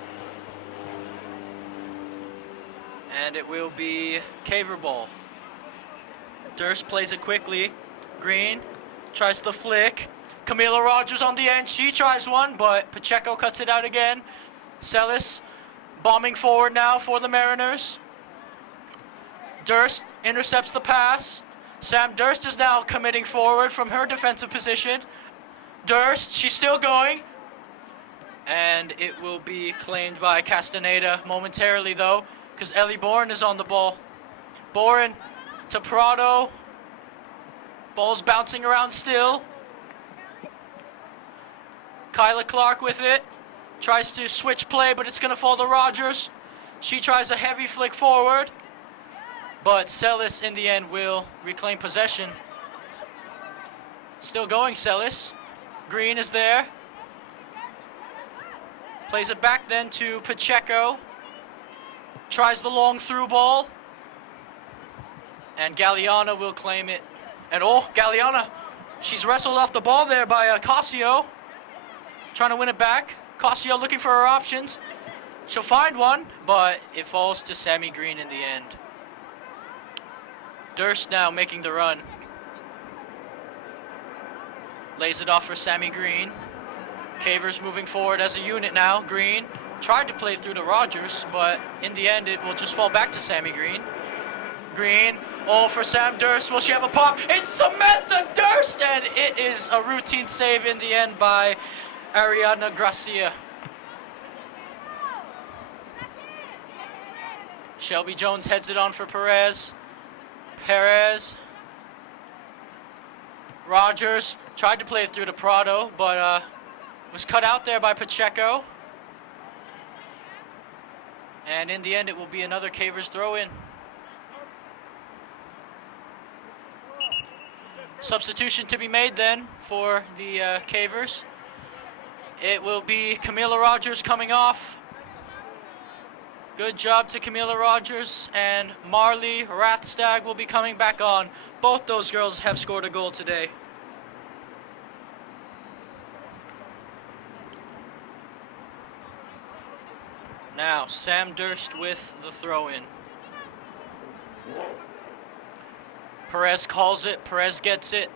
And it will be Caver ball. Durst plays it quickly. Green tries the flick. Camila Rogers on the end. She tries one, but Pacheco cuts it out again. Celis bombing forward now for the Mariners. Durst intercepts the pass. Sam Durst is now committing forward from her defensive position. Durst, she's still going. And it will be claimed by Castaneda momentarily, though, because Ellie Bourne is on the ball. Bourne to Prado. Ball's bouncing around still. Kyla Clark with it. Tries to switch play, but it's going to fall to Rogers. She tries a heavy flick forward. But Celis, in the end, will reclaim possession. Still going, Celis. Green is there. Plays it back then to Pacheco. Tries the long through ball. And Galeana will claim it. And oh, Galeana, she's wrestled off the ball there by Casio. Trying to win it back. Casio looking for her options. She'll find one, but it falls to Sammy Green in the end. Durst now making the run. Lays it off for Sammy Green. Cavers moving forward as a unit now. Green tried to play through to Rogers, but in the end it will just fall back to Sammy Green. Green, oh, for Sam Durst. Will she have a pop? It's Samantha Durst, and it is a routine save in the end by Ariadna Gracia. Shelby Jones heads it on for Perez. Perez. Rogers tried to play it through to Prado, but was cut out there by Pacheco. And in the end, it will be another Cavers throw-in. Substitution to be made then for the Cavers. It will be Camila Rogers coming off. Good job to Camila Rogers, and Marley Rathstag will be coming back on. Both those girls have scored a goal today. Now, Sam Durst with the throw-in. Perez calls it. Perez gets it.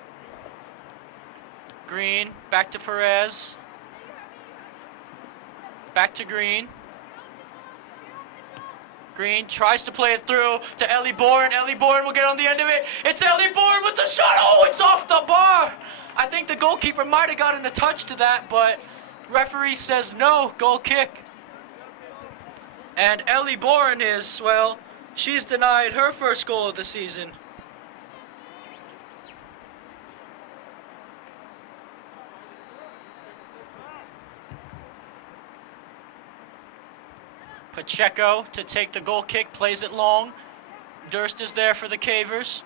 Green, back to Perez. Back to Green. Green tries to play it through to Ellie Bourne. Ellie Bourne will get on the end of it. It's Ellie Bourne with the shot. Oh, it's off the bar. I think the goalkeeper might have gotten a touch to that, but referee says no, goal kick. And Ellie Bourne is, well, she's denied her first goal of the season. Pacheco to take the goal kick, plays it long. Durst is there for the Cavers.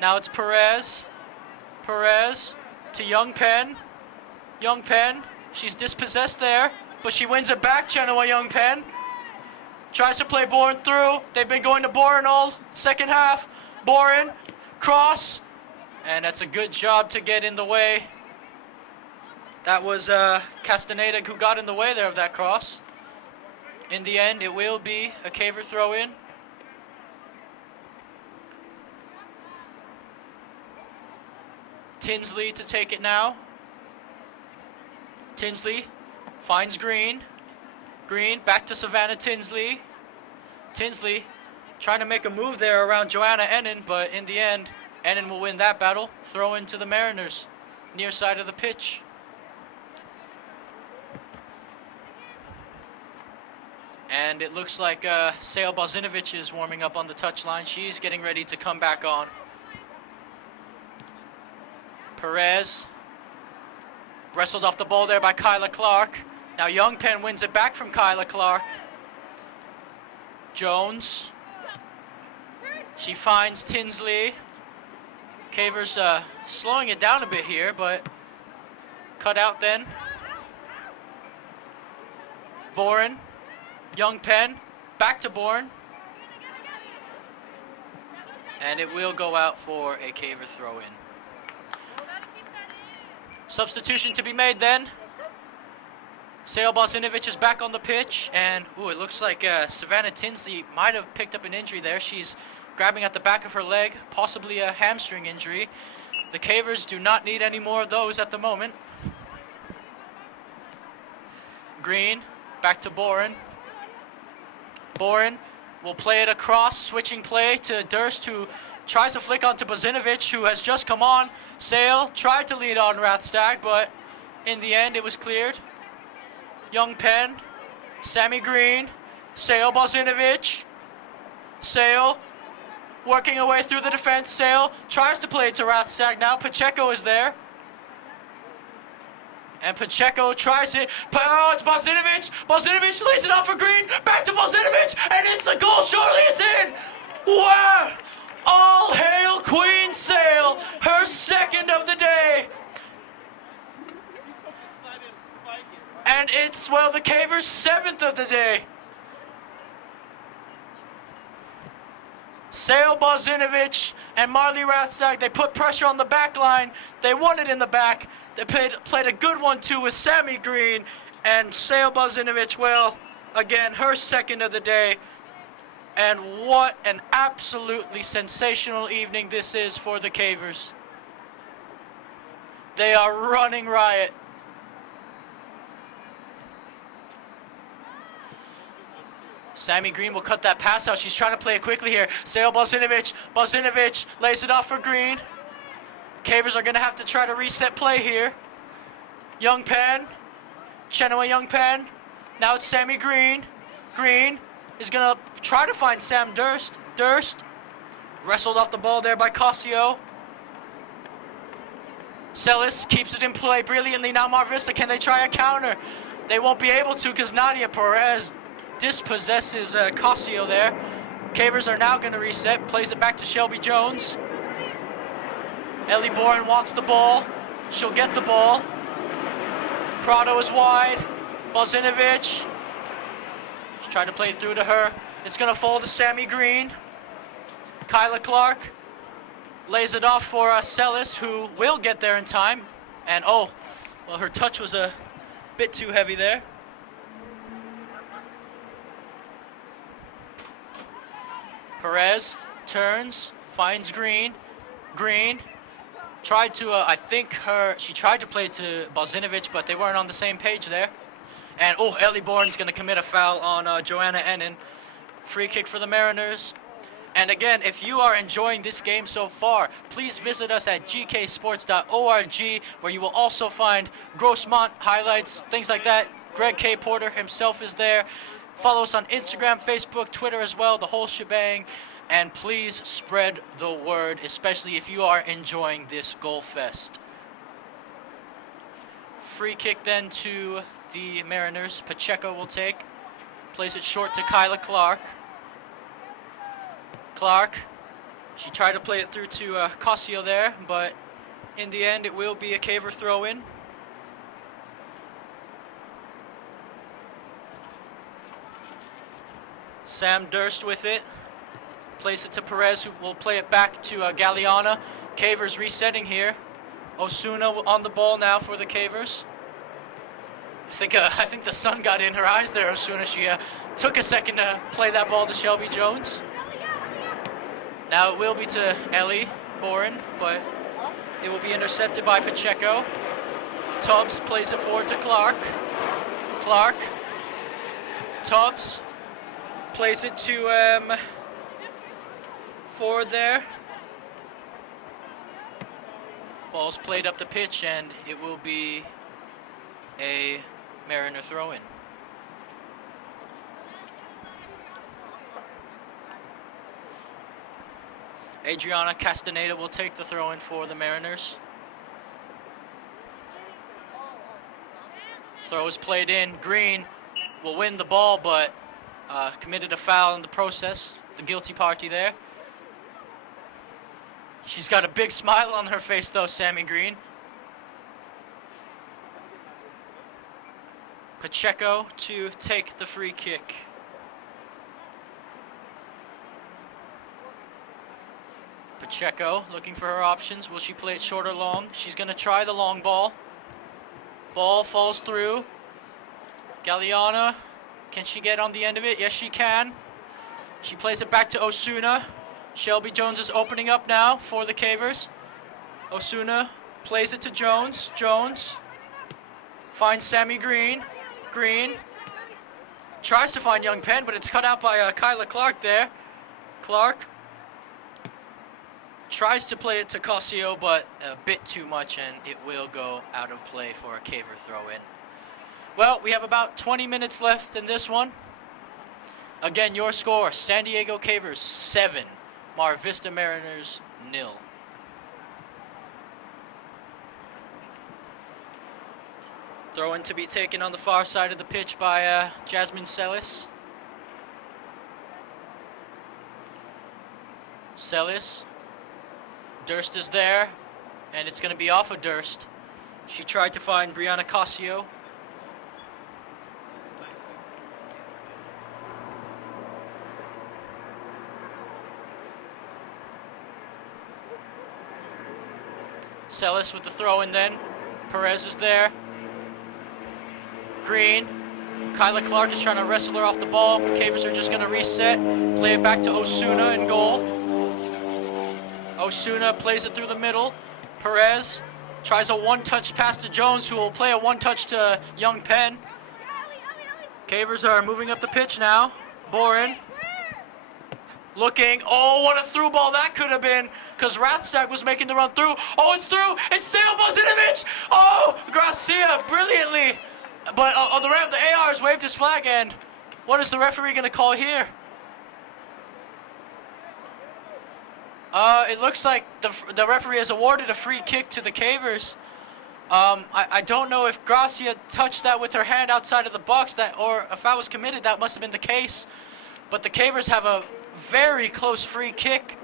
Now it's Perez. Perez to Young Penn. Young Penn, she's dispossessed there, but she wins it back, Chenoa Young Penn. Tries to play Bourne through. They've been going to Bourne all second half. Bourne, cross, and that's a good job to get in the way. That was Castaneda who got in the way there of that cross. In the end, it will be a Caver throw-in. Tinsley to take it now. Tinsley finds Green. Green back to Savannah Tinsley. Tinsley trying to make a move there around Joanna Ennin, but in the end, Ennin will win that battle. Throw in to the Mariners, near side of the pitch. And it looks like Sale Bozinovic is warming up on the touchline. She's getting ready to come back on. Perez wrestled off the ball there by Kyla Clark. Now Young Penn wins it back from Kyla Clark. Jones. She finds Tinsley. Cavers slowing it down a bit here, but cut out then. Boren, Young Penn, back to Boren. And it will go out for a Caver throw-in. Substitution to be made then. Sale Bosinovic is back on the pitch, and it looks like Savannah Tinsley might have picked up an injury there. She's grabbing at the back of her leg, possibly a hamstring injury. The Cavers do not need any more of those at the moment. Green, back to Boren. Boren will play it across, switching play to Durst, who tries to flick onto Bozinovic, who has just come on. Sale tried to lead on Rathstag, but in the end it was cleared. Young Penn, Sammy Green, Sale Bozinovic. Sale working her way through the defense. Sale tries to play it to Rathstag now. Pacheco is there. And Pacheco tries it. Oh, it's Bozinovic. Bozinovic lays it off for Green. Back to Bozinovic. And it's a goal. Surely it's in. Wow. All hail Queen Sale. Her second of the day. And it's, well, the Cavers' seventh of the day. Sale Bozinovic and Marley Rathstag, they put pressure on the back line. They won it in the back. They played a good one, too, with Sammy Green. And Sale Bozinovic, well, again, her second of the day. And what an absolutely sensational evening this is for the Cavers. They are running riot. Sammy Green will cut that pass out. She's trying to play it quickly here. Sale Bozinovic. Bozinovic lays it off for Green. Cavers are going to have to try to reset play here. Young Penn. Chenoweth Young Penn. Now it's Sammy Green. Green is going to try to find Sam Durst. Durst wrestled off the ball there by Cossio. Celis keeps it in play brilliantly. Now Mar Vista, can they try a counter? They won't be able to because Nadia Perez dispossesses Cossio there. Cavers are now going to reset. Plays it back to Shelby Jones. Ellie Boren wants the ball. She'll get the ball. Prado is wide. Bozinovic. She's trying to play through to her. It's going to fall to Sammy Green. Kyla Clark lays it off for Celis, who will get there in time. And well, her touch was a bit too heavy there. Perez turns, finds Green. Green tried to, she tried to play to Bozinovic, but they weren't on the same page there. And, Ellie Bourne's going to commit a foul on Joanna Ennin. Free kick for the Mariners. And again, if you are enjoying this game so far, please visit us at gksports.org, where you will also find Grossmont highlights, things like that. Greg K. Porter himself is there. Follow us on Instagram, Facebook, Twitter as well, the whole shebang. And please spread the word, especially if you are enjoying this goal fest. Free kick then to the Mariners. Pacheco will take. Plays it short to Kyla Clark. Clark, she tried to play it through to Cossio there, but in the end it will be a Caver throw-in. Sam Durst with it. Plays it to Perez, who will play it back to Galeana. Cavers resetting here. Osuna on the ball now for the Cavers. I think the sun got in her eyes there, Osuna. She took a second to play that ball to Shelby Jones. Now it will be to Ellie Boren, but it will be intercepted by Pacheco. Tubbs plays it forward to Clark. Clark. Tubbs plays it to forward there. Ball's played up the pitch, and it will be a Mariner throw-in. Adriana Castaneda will take the throw-in for the Mariners. Throw is played in. Green will win the ball, but committed a foul in the process. The guilty party there. She's got a big smile on her face though, Sammy Green. Pacheco to take the free kick. Pacheco looking for her options. Will she play it short or long? She's going to try the long ball. Ball falls through. Galeana, can she get on the end of it? Yes, she can. She plays it back to Osuna. Shelby Jones is opening up now for the Cavers. Osuna plays it to Jones. Jones finds Sammy Green. Green tries to find Young Penn, but it's cut out by Kyla Clark there. Clark tries to play it to Cossio, but a bit too much, and it will go out of play for a Caver throw-in. Well, we have about 20 minutes left in this one. Again, your score, San Diego Cavers 7, Mar Vista Mariners 0. Throw-in to be taken on the far side of the pitch by Jasmine Celis. Celis. Durst is there, and it's going to be off of Durst. She tried to find Brianna Cossio. Celis with the throw-in then. Perez is there. Green. Kyla Clark is trying to wrestle her off the ball. Cavers are just going to reset. Play it back to Osuna in goal. Osuna plays it through the middle. Perez tries a one-touch pass to Jones, who will play a one-touch to Young Penn. Cavers are moving up the pitch now. Boren looking. Oh, what a through ball that could have been, because Rathstag was making the run through. Oh, it's through. It's Sale Bozinovic. Oh, Gracia brilliantly. But the AR has waved his flag, and what is the referee going to call here? It looks like the referee has awarded a free kick to the Cavers. I don't know if Gracia touched that with her hand outside of the box, or if foul was committed, that must have been the case. But the Cavers have a very close free kick.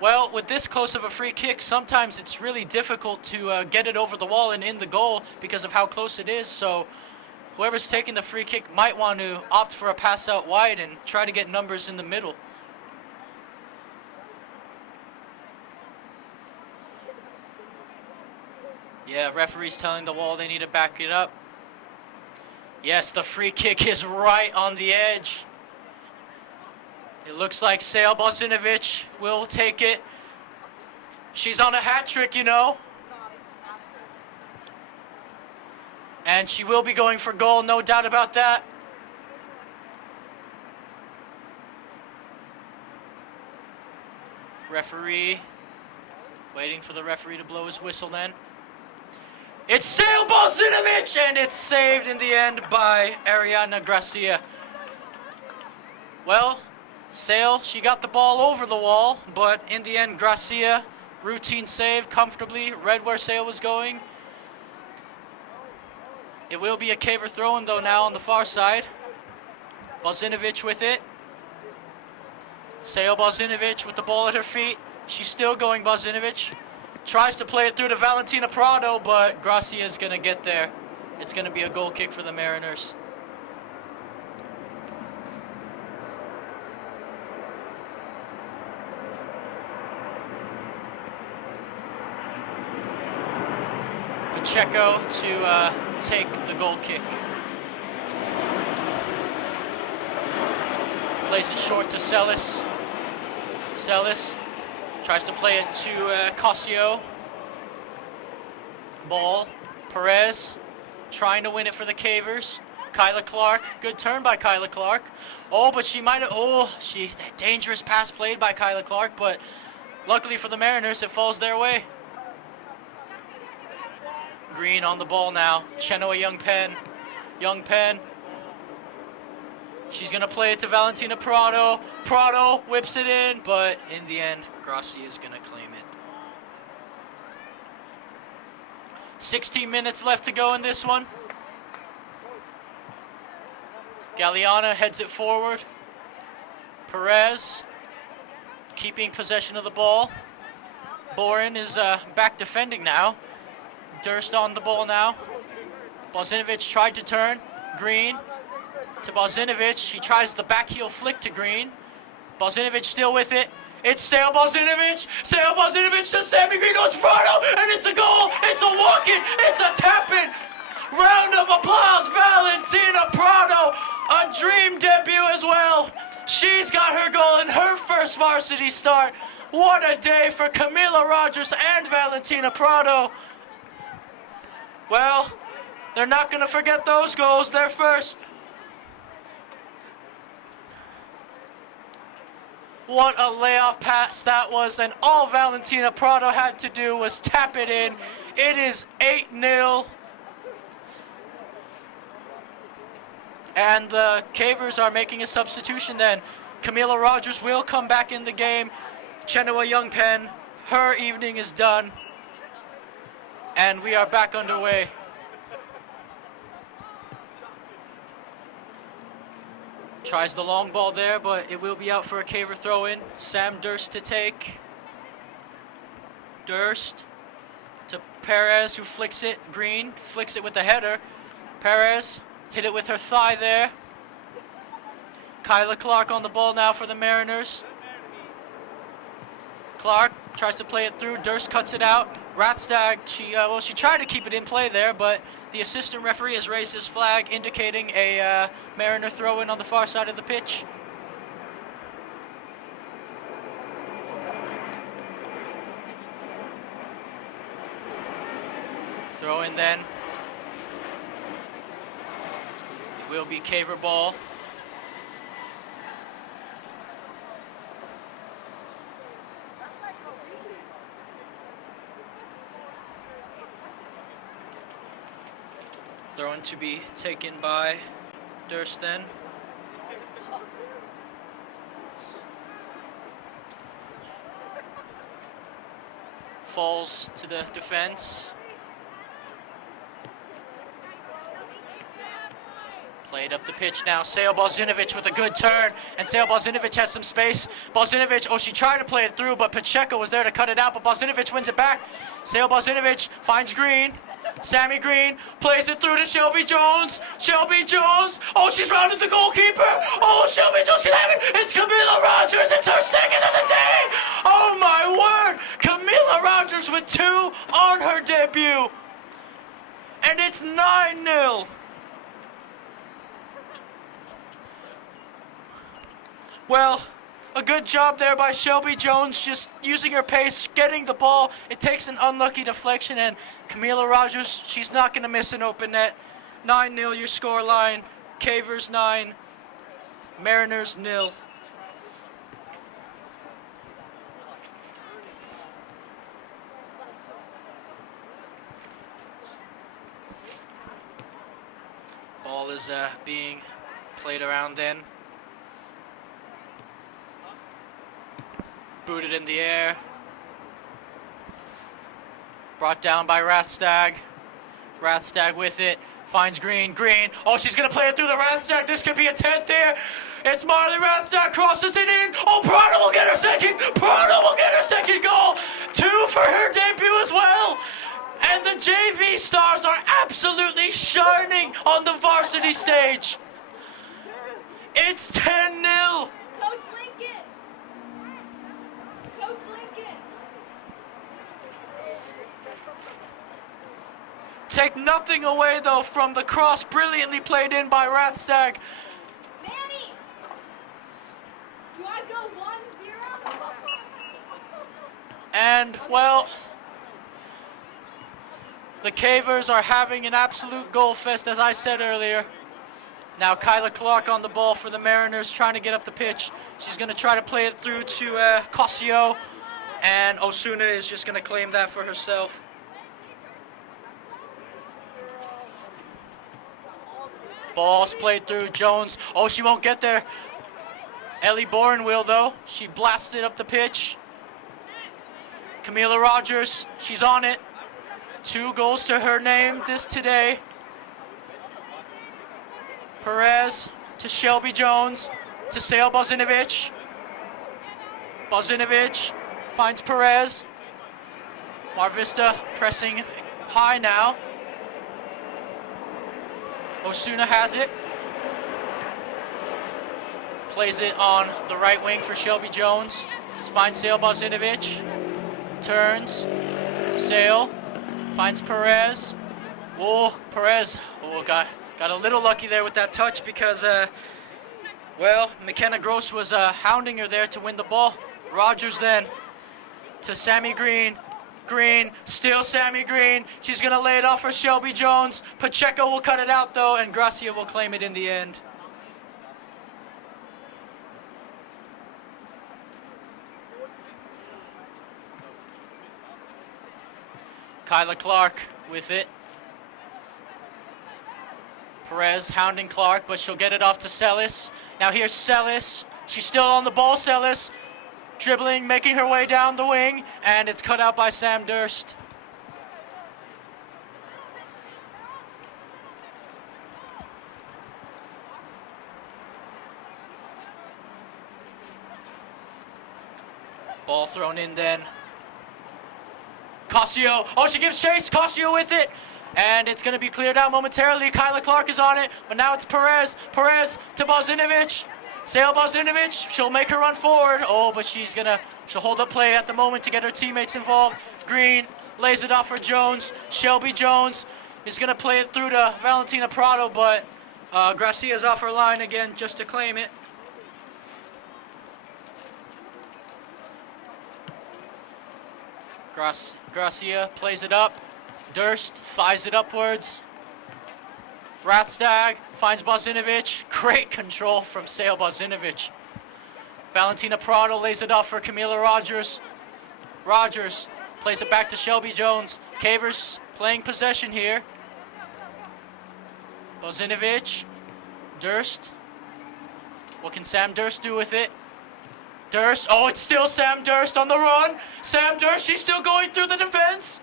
Well, with this close of a free kick, sometimes it's really difficult to get it over the wall and in the goal because of how close it is. So whoever's taking the free kick might want to opt for a pass out wide and try to get numbers in the middle. Yeah, referee's telling the wall they need to back it up. Yes, the free kick is right on the edge. It looks like Sale Bozinovic will take it. She's on a hat trick, you know. And she will be going for goal, no doubt about that. Referee, waiting for the referee to blow his whistle then. It's Sale Bozinovic, and it's saved in the end by Ariana Gracia. Well, Sale, she got the ball over the wall, but in the end, Gracia, routine save, comfortably, read where Sale was going. It will be a Caver throw-in, though, now on the far side. Bozinovic with it. Sale Bozinovic with the ball at her feet. She's still going, Bozinovic. Tries to play it through to Valentina Prado, but Gracia is going to get there. It's going to be a goal kick for the Mariners. Pacheco to take the goal kick. Plays it short to Celis. Celis tries to play it to Cossio. Ball. Perez trying to win it for the Cavers. Kyla Clark. Good turn by Kyla Clark. Oh, but she might have... Oh, that dangerous pass played by Kyla Clark, but luckily for the Mariners, it falls their way. Green on the ball now. Chenoa Young Penn. Young Penn. She's going to play it to Valentina Prado. Prado whips it in, but in the end, Gracia is going to claim it. 16 minutes left to go in this one. Galeana heads it forward. Perez keeping possession of the ball. Boren is back defending now. Durst on the ball now. Bozinovic tried to turn. Green to Bozinovic. She tries the back heel flick to Green. Bozinovic still with it. It's Sale Bozinovic. Sale Bozinovic to Sammy Green. Oh, it's Frado, and it's a goal. It's a walk-in. It's a tap-in. Round of applause, Valentina Prado. A dream debut as well. She's got her goal in her first varsity start. What a day for Camila Rogers and Valentina Prado. Well, they're not going to forget those goals. They're first. What a layoff pass that was, and all Valentina Prado had to do was tap it in. It is 8-0. And the Cavers are making a substitution then. Camila Rogers will come back in the game. Chenua Youngpen, her evening is done. And we are back underway. Tries the long ball there, but it will be out for a Caver throw-in. Sam Durst to take. Durst to Perez, who flicks it. Green flicks it with the header. Perez hit it with her thigh there. Kyla Clark on the ball now for the Mariners. Clark tries to play it through. Durst cuts it out. Rathstag, she tried to keep it in play there, but the assistant referee has raised his flag indicating a Mariner throw-in on the far side of the pitch. Throw-in then. It will be Caver ball. Throw-in to be taken by Durst then. Falls to the defense. Played up the pitch now. Sale Bozinovic with a good turn, and Sale Bozinovic has some space. Bozinovic, she tried to play it through, but Pacheco was there to cut it out, but Bozinovic wins it back. Sale Bozinovic finds Green. Sammy Green plays it through to Shelby Jones. Shelby Jones. Oh, she's rounded the goalkeeper. Oh, Shelby Jones can have it. It's Camila Rogers. It's her second of the day. Oh, my word. Camila Rogers with 2 on her debut. And it's 9-0. Well, a good job there by Shelby Jones, just using her pace, getting the ball. It takes an unlucky deflection, and Camila Rogers, she's not going to miss an open net. 9-0 your score line. Cavers 9, Mariners 0. Ball is being played around then. Booted in the air. Brought down by Rathstag. Rathstag with it. Finds Green. Green. Oh, she's going to play it through the Rathstag. This could be a 10th here. It's Marley Rathstag. Crosses it in. Oh, Prado will get her second. Prado will get her second goal. 2 for her debut as well. And the JV stars are absolutely shining on the varsity stage. It's 10-0. Coach Lincoln. Coach Lincoln. Take nothing away, though, from the cross brilliantly played in by Rathstag. Manny. Do I go 1-0? And, well, the Cavers are having an absolute goal fest, as I said earlier. Now Kyla Clark on the ball for the Mariners, trying to get up the pitch. She's going to try to play it through to Cosio, and Osuna is just going to claim that for herself. Ball's played through. Jones. Oh, she won't get there. Ellie Boren will, though. She blasted up the pitch. Camila Rogers, she's on it. 2 goals to her name today. Perez to Shelby Jones to Sale Bozinovic. Bozinovic finds Perez. Vista pressing high now. Osuna has it. Plays it on the right wing for Shelby Jones. Finds Sale Bozinovic. Turns. Sale finds Perez. Oh, Perez. Oh, got a little lucky there with that touch because, well, McKenna Gross was hounding her there to win the ball. Rogers then to Sammy Green. Green, still Sammy Green. She's going to lay it off for Shelby Jones. Pacheco will cut it out, though, and Gracia will claim it in the end. Kyla Clark with it. Perez hounding Clark, but she'll get it off to Celis. Now here's Celis. She's still on the ball, Celis. Dribbling, making her way down the wing, and it's cut out by Sam Durst. Ball thrown in then. Cossio, oh, she gives chase, Cossio with it. And it's going to be cleared out momentarily. Kyla Clark is on it, but now it's Perez. Perez to Bozinovic. Sale Bozinovic, she'll make her run forward. Oh, but she'll hold up play at the moment to get her teammates involved. Green lays it off for Jones. Shelby Jones is going to play it through to Valentina Prado, but Gracia's off her line again just to claim it. Gracia plays it up. Durst thighs it upwards. Rathstag finds Bozinovic. Great control from Sale Bozinovic. Valentina Prado lays it off for Camila Rogers. Rogers plays it back to Shelby Jones. Cavers playing possession here. Bozinovic. Durst. What can Sam Durst do with it? Durst. Oh, it's still Sam Durst on the run. Sam Durst, she's still going through the defense.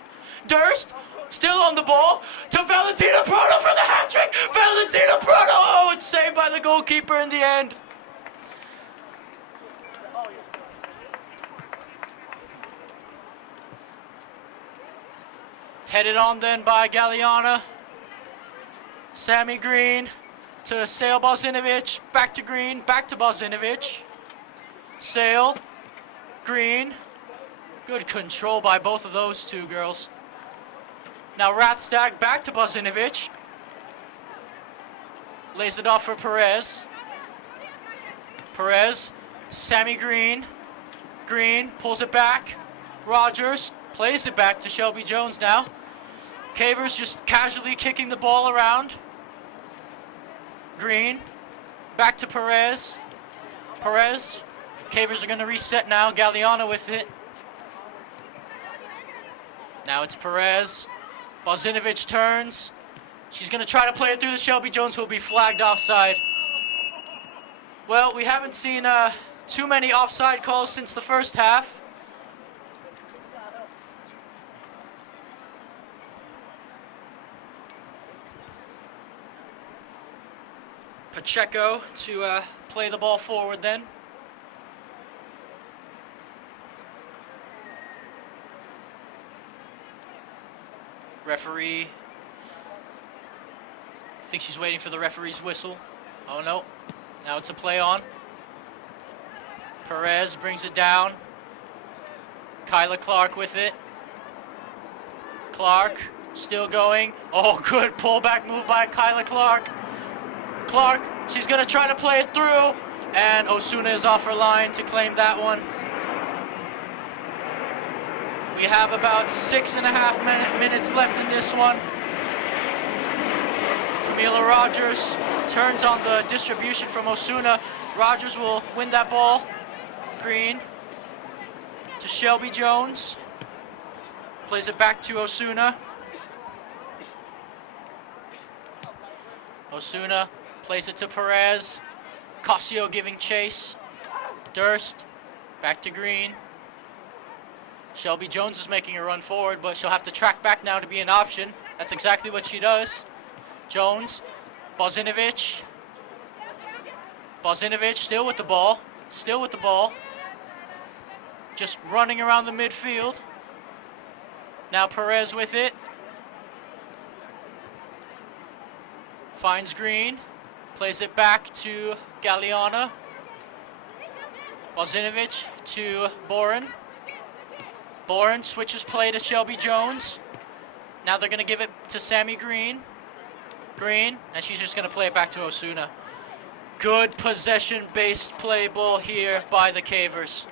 Durst. Still on the ball to Valentina Prado for the hat trick. Valentina Prado. Oh, it's saved by the goalkeeper in the end. Headed on then by Galliana. Sammy Green to Sale Bozinovic. Back to Green. Back to Bozinovic. Sale. Green. Good control by both of those two girls. Now Rathstag back to Bozinovic. Lays it off for Perez. Perez to Sammy Green. Green pulls it back. Rogers plays it back to Shelby Jones now. Cavers just casually kicking the ball around. Green back to Perez. Perez. Cavers are going to reset now. Galliana with it. Now it's Perez. Bozinovic turns. She's going to try to play it through to Shelby Jones, who will be flagged offside. Well, we haven't seen too many offside calls since the first half. Pacheco to play the ball forward then. Referee, I think she's waiting for the referee's whistle. Oh no, now it's a play on. Perez brings it down. Kyla Clark with it. Clark still going. Oh, good pullback move by Kyla Clark. Clark, she's gonna try to play it through, and Osuna is off her line to claim that one. We have about 6.5 minutes left in this one. Camila Rogers turns on the distribution from Osuna. Rogers will win that ball. Green to Shelby Jones. Plays it back to Osuna. Osuna plays it to Perez. Cossio giving chase. Durst back to Green. Shelby Jones is making a run forward, but she'll have to track back now to be an option. That's exactly what she does. Jones, Bozinovic. Bozinovic still with the ball. Still with the ball. just running around the midfield. Now Perez with it. Finds Green. Plays it back to Galeana. Bozinovic to Boren. Boren switches play to Shelby Jones. Now they're going to give it to Sammy Green. Green, and she's just going to play it back to Osuna. Good possession-based play ball here by the Cavers.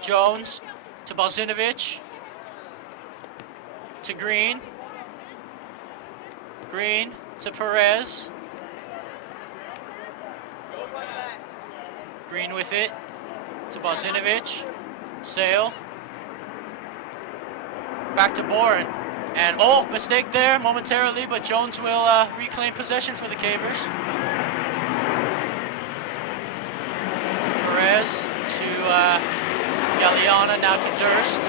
Jones to Bozinovic. To Green. Green to Perez. Green with it to Bozinovic. Sale. Back to Boren. And, oh, mistake there momentarily, but Jones will reclaim possession for the Cavers. Perez to Galeana, now to Durst.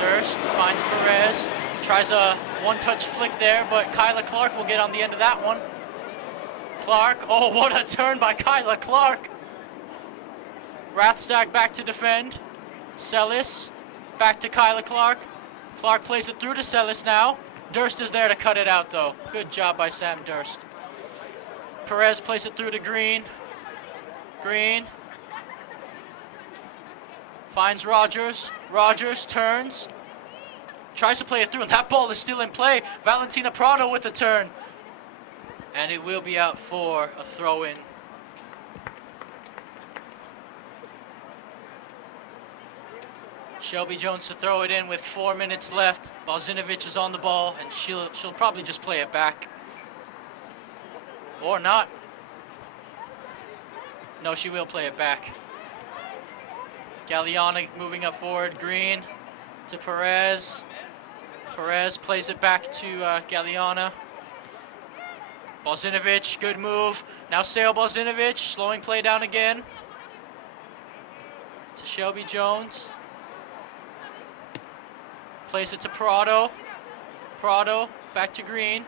Durst finds Perez. Tries a one-touch flick there, but Kyla Clark will get on the end of that one. Clark, oh, what a turn by Kyla Clark. Rathstag back to defend. Sellis back to Kyla Clark. Clark plays it through to Sellis now. Durst is there to cut it out, though. Good job by Sam Durst. Perez plays it through to Green. Green finds Rogers. Rogers turns. Tries to play it through, and that ball is still in play. Valentina Prado with the turn. And it will be out for a throw-in. Shelby Jones to throw it in with 4 minutes left. Bozinovic is on the ball, and she'll probably just play it back. Or not. No, she will play it back. Galeana moving up forward. Green to Perez. Perez plays it back to Galeana. Bozinovic, good move. Now Sale Bozinovic, slowing play down again. To Shelby Jones. Plays it to Prado. Prado, back to Green.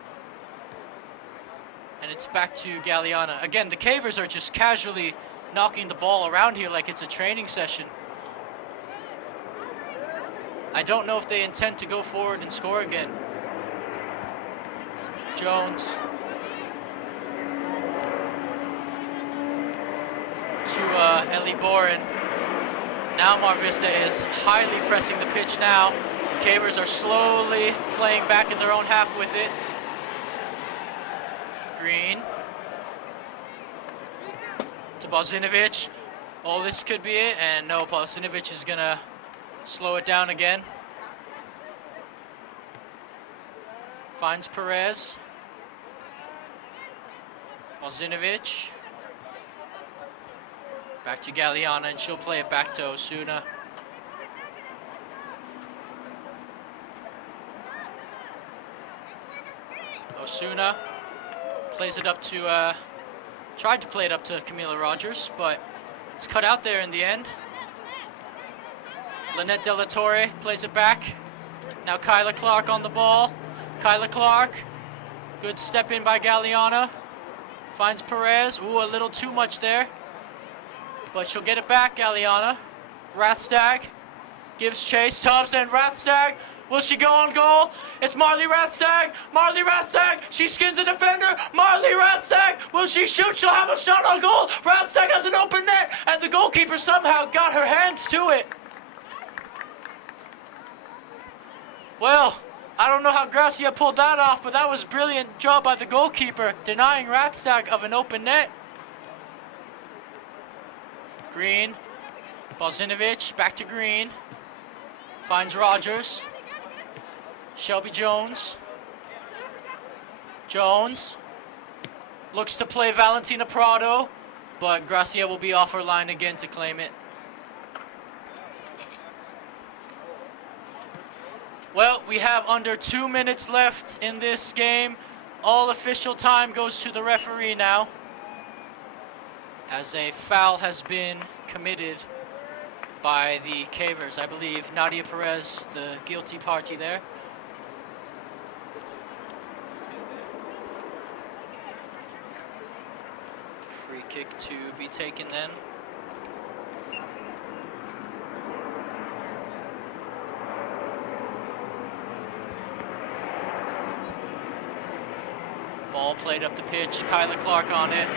And it's back to Galeana. Again, the Cavers are just casually knocking the ball around here like it's a training session. I don't know if they intend to go forward and score again. Jones. To Ellie Boren. Now Mar Vista is highly pressing the pitch now. Cavers are slowly playing back in their own half with it. Green. To Bozinovic. Oh, this could be it. And no, Bozinovic is going to slow it down again. Finds Perez. Bozinovic. Back to Galeana, and she'll play it back to Osuna. Osuna plays it up to, tried to play it up to Camila Rogers, but it's cut out there in the end. Lynette De La Torre plays it back. Now Kyla Clark on the ball. Kyla Clark, good step in by Galeana. Finds Perez, ooh, a little too much there. But she'll get it back, Galeana. Rathstag gives chase. Thompson, Rathstag. Will she go on goal? It's Marley Rathstag. Marley Rathstag. She skins a defender. Marley Rathstag. Will she shoot? She'll have a shot on goal. Rathstag has an open net. And the goalkeeper somehow got her hands to it. Well, I don't know how Gracia pulled that off, but that was a brilliant job by the goalkeeper, denying Rathstag of an open net. Green. Bozinovic. Back to Green. Finds Rogers. Shelby Jones. Jones looks to play Valentina Prado, but Gracia will be off her line again to claim it. Well, we have under 2 minutes left in this game. All official time goes to the referee now, as a foul has been committed by the Cavers. I believe Nadia Perez, the guilty party there. Free kick to be taken then. Ball played up the pitch. Kyla Clark on it.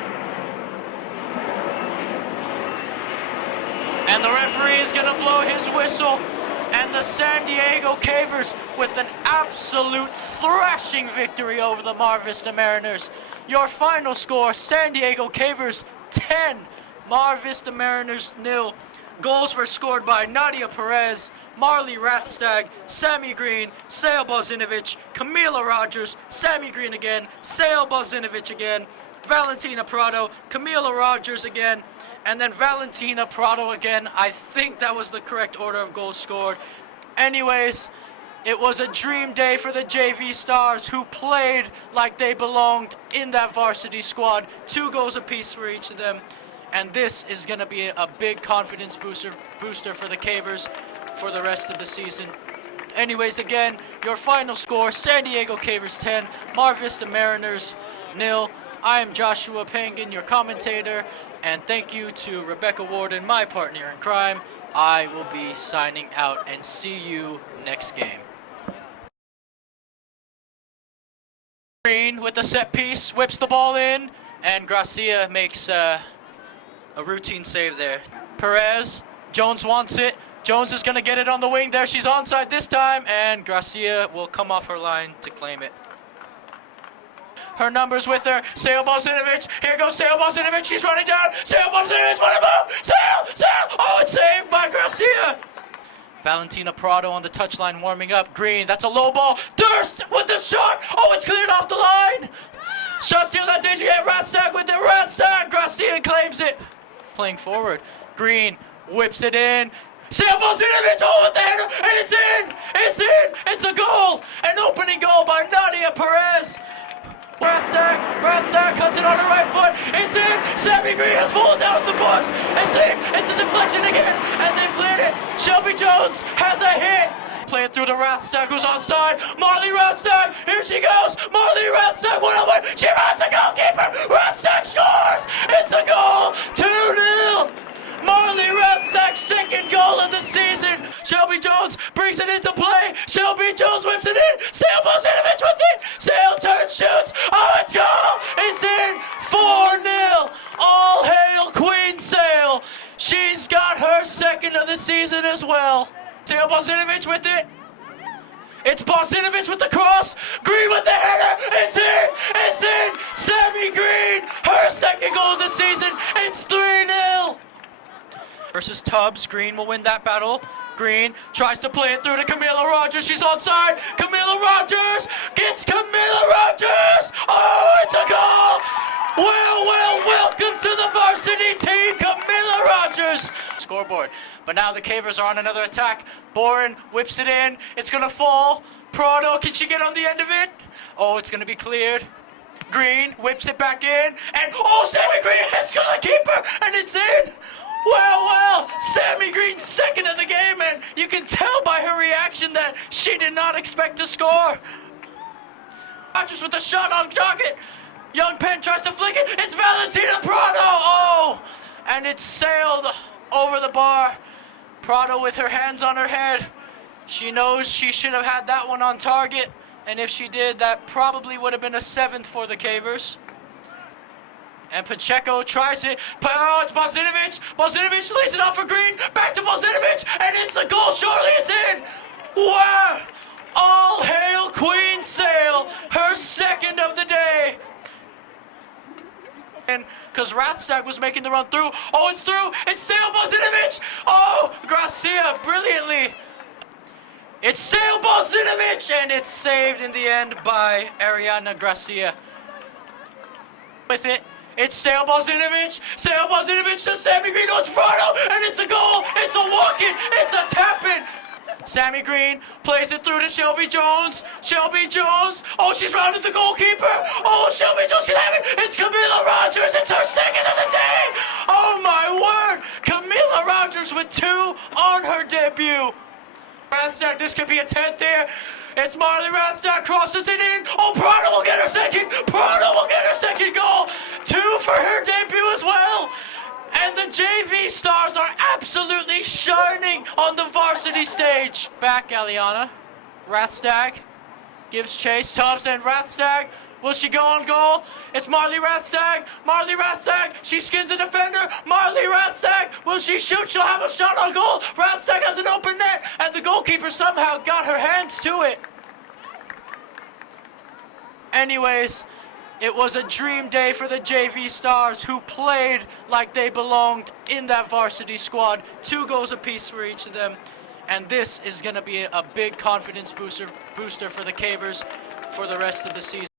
And the referee is going to blow his whistle. And the San Diego Cavers with an absolute thrashing victory over the Mar Vista Mariners. Your final score, San Diego Cavers 10, Mar Vista Mariners 0. Goals were scored by Nadia Perez, Marley Rathstag, Sammy Green, Sale Bozinovic, Camila Rogers, Sammy Green again, Sale Bozinovic again, Valentina Prado, Camila Rogers again, and then Valentina Prado again. I think that was the correct order of goals scored. Anyways, it was a dream day for the JV Stars, who played like they belonged in that varsity squad. 2 goals apiece for each of them. And this is going to be a big confidence booster for the Cavers for the rest of the season. Anyways, again, your final score, San Diego Cavers 10, Mar Vista Mariners 0. I am Joshua Pangan, your commentator, and thank you to Rebecca Warden, my partner in crime. I will be signing out, and see you next game. Green with the set piece, whips the ball in, and Gracia makes a routine save there. Perez, Jones wants it. Jones is going to get it on the wing there. She's onside this time, and Gracia will come off her line to claim it. Her numbers with her. Sale Bozinovic. Here goes Sale Bozinovic. She's running down. Sale Bozinovic. What a move! Sale! Oh, it's saved by Gracia. Valentina Prado on the touchline warming up. Green, that's a low ball. Durst with the shot. Oh, it's cleared off the line. Shot steal that did you hit Rathstag with the Rathstag. Gracia claims it. Playing forward. Green whips it in. Sale Bozinovic. Oh, with the header. And it's in. It's in. It's a goal. An opening goal by Nadia Perez. Rathstag cuts it on her right foot. It's in. Sammy Green has fallen down the box. It's in. It's a deflection again. And they've cleared it. Shelby Jones has a hit. Play it through to Rathstag, who's onside. Marley Rathstag. Here she goes. Marley Rathstag, 1-on-1. She runs the goalkeeper. Rathstag scores. It's a goal. 2-0. Marley Rathstag's second goal of the season. Shelby Jones brings it into play. Shelby Jones whips it in. Sale Bozinovic with it. Sale turns, shoots. Oh, it's goal. It's in. 4-0. All hail Queen Sale. She's got her second of the season as well. Sale Bozinovic with it. It's Bozinovic with the cross. Green with the header. It's in. It's in. Sammy Green. Her second goal of the season. It's 3-0. Versus Tubbs. Green will win that battle. Green tries to play it through to Camila Rogers. She's onside. Camila Rogers gets Camila Rogers. Oh, it's a goal. Well, welcome to the varsity team, Camila Rogers. Scoreboard. But now the Cavers are on another attack. Boren whips it in. It's going to fall. Prado, can she get on the end of it? Oh, it's going to be cleared. Green whips it back in. And, oh, Sammy Green has got a keeper. And it's in. Well, Sammy Green's second of the game, and you can tell by her reaction that she did not expect to score. Rogers with a shot on target. Young Penn tries to flick it. It's Valentina Prado. Oh, and it's sailed over the bar. Prado with her hands on her head. She knows she should have had that one on target, and if she did, that probably would have been a 7th for the Cavers. And Pacheco tries it. Oh, it's Bozinovic. Bozinovic lays it off for Green. Back to Bozinovic. And it's a goal. Surely it's in. Wow. All hail Queen Sale. Her second of the day. And because Rathstag was making the run through. Oh, it's through. It's Sale Bozinovic. Oh, Gracia brilliantly. It's Sale Bozinovic. And it's saved in the end by Ariana Gracia. With it. It's Sale Bozinovic. Sale Bozinovic to Sammy Green. Oh, it's Prado. And it's a goal. It's a walk-in. It's a tap-in. Sammy Green plays it through to Shelby Jones. Shelby Jones. Oh, she's rounded the goalkeeper. Oh, Shelby Jones can have it. It's Camila Rogers. It's her second of the day. Oh, my word. Camila Rogers with 2 on her debut. Rathstag, this could be a 10th here. It's Marley Rathstag, crosses it in. Oh, Prado will get her second. Prado will get her second goal. 2 for her debut as well. And the JV Stars are absolutely shining on the varsity stage. Back, Aliana. Rathstag gives chase. Tubbs and Rathstag. Will she go on goal? It's Marley Rathstag. Marley Rathstag. She skins a defender. Marley Rathstag. Will she shoot? She'll have a shot on goal. Rathstag has an open net. And the goalkeeper somehow got her hands to it. Anyways, it was a dream day for the JV Stars, who played like they belonged in that varsity squad. 2 goals apiece for each of them. And this is going to be a big confidence booster for the Cavers for the rest of the season.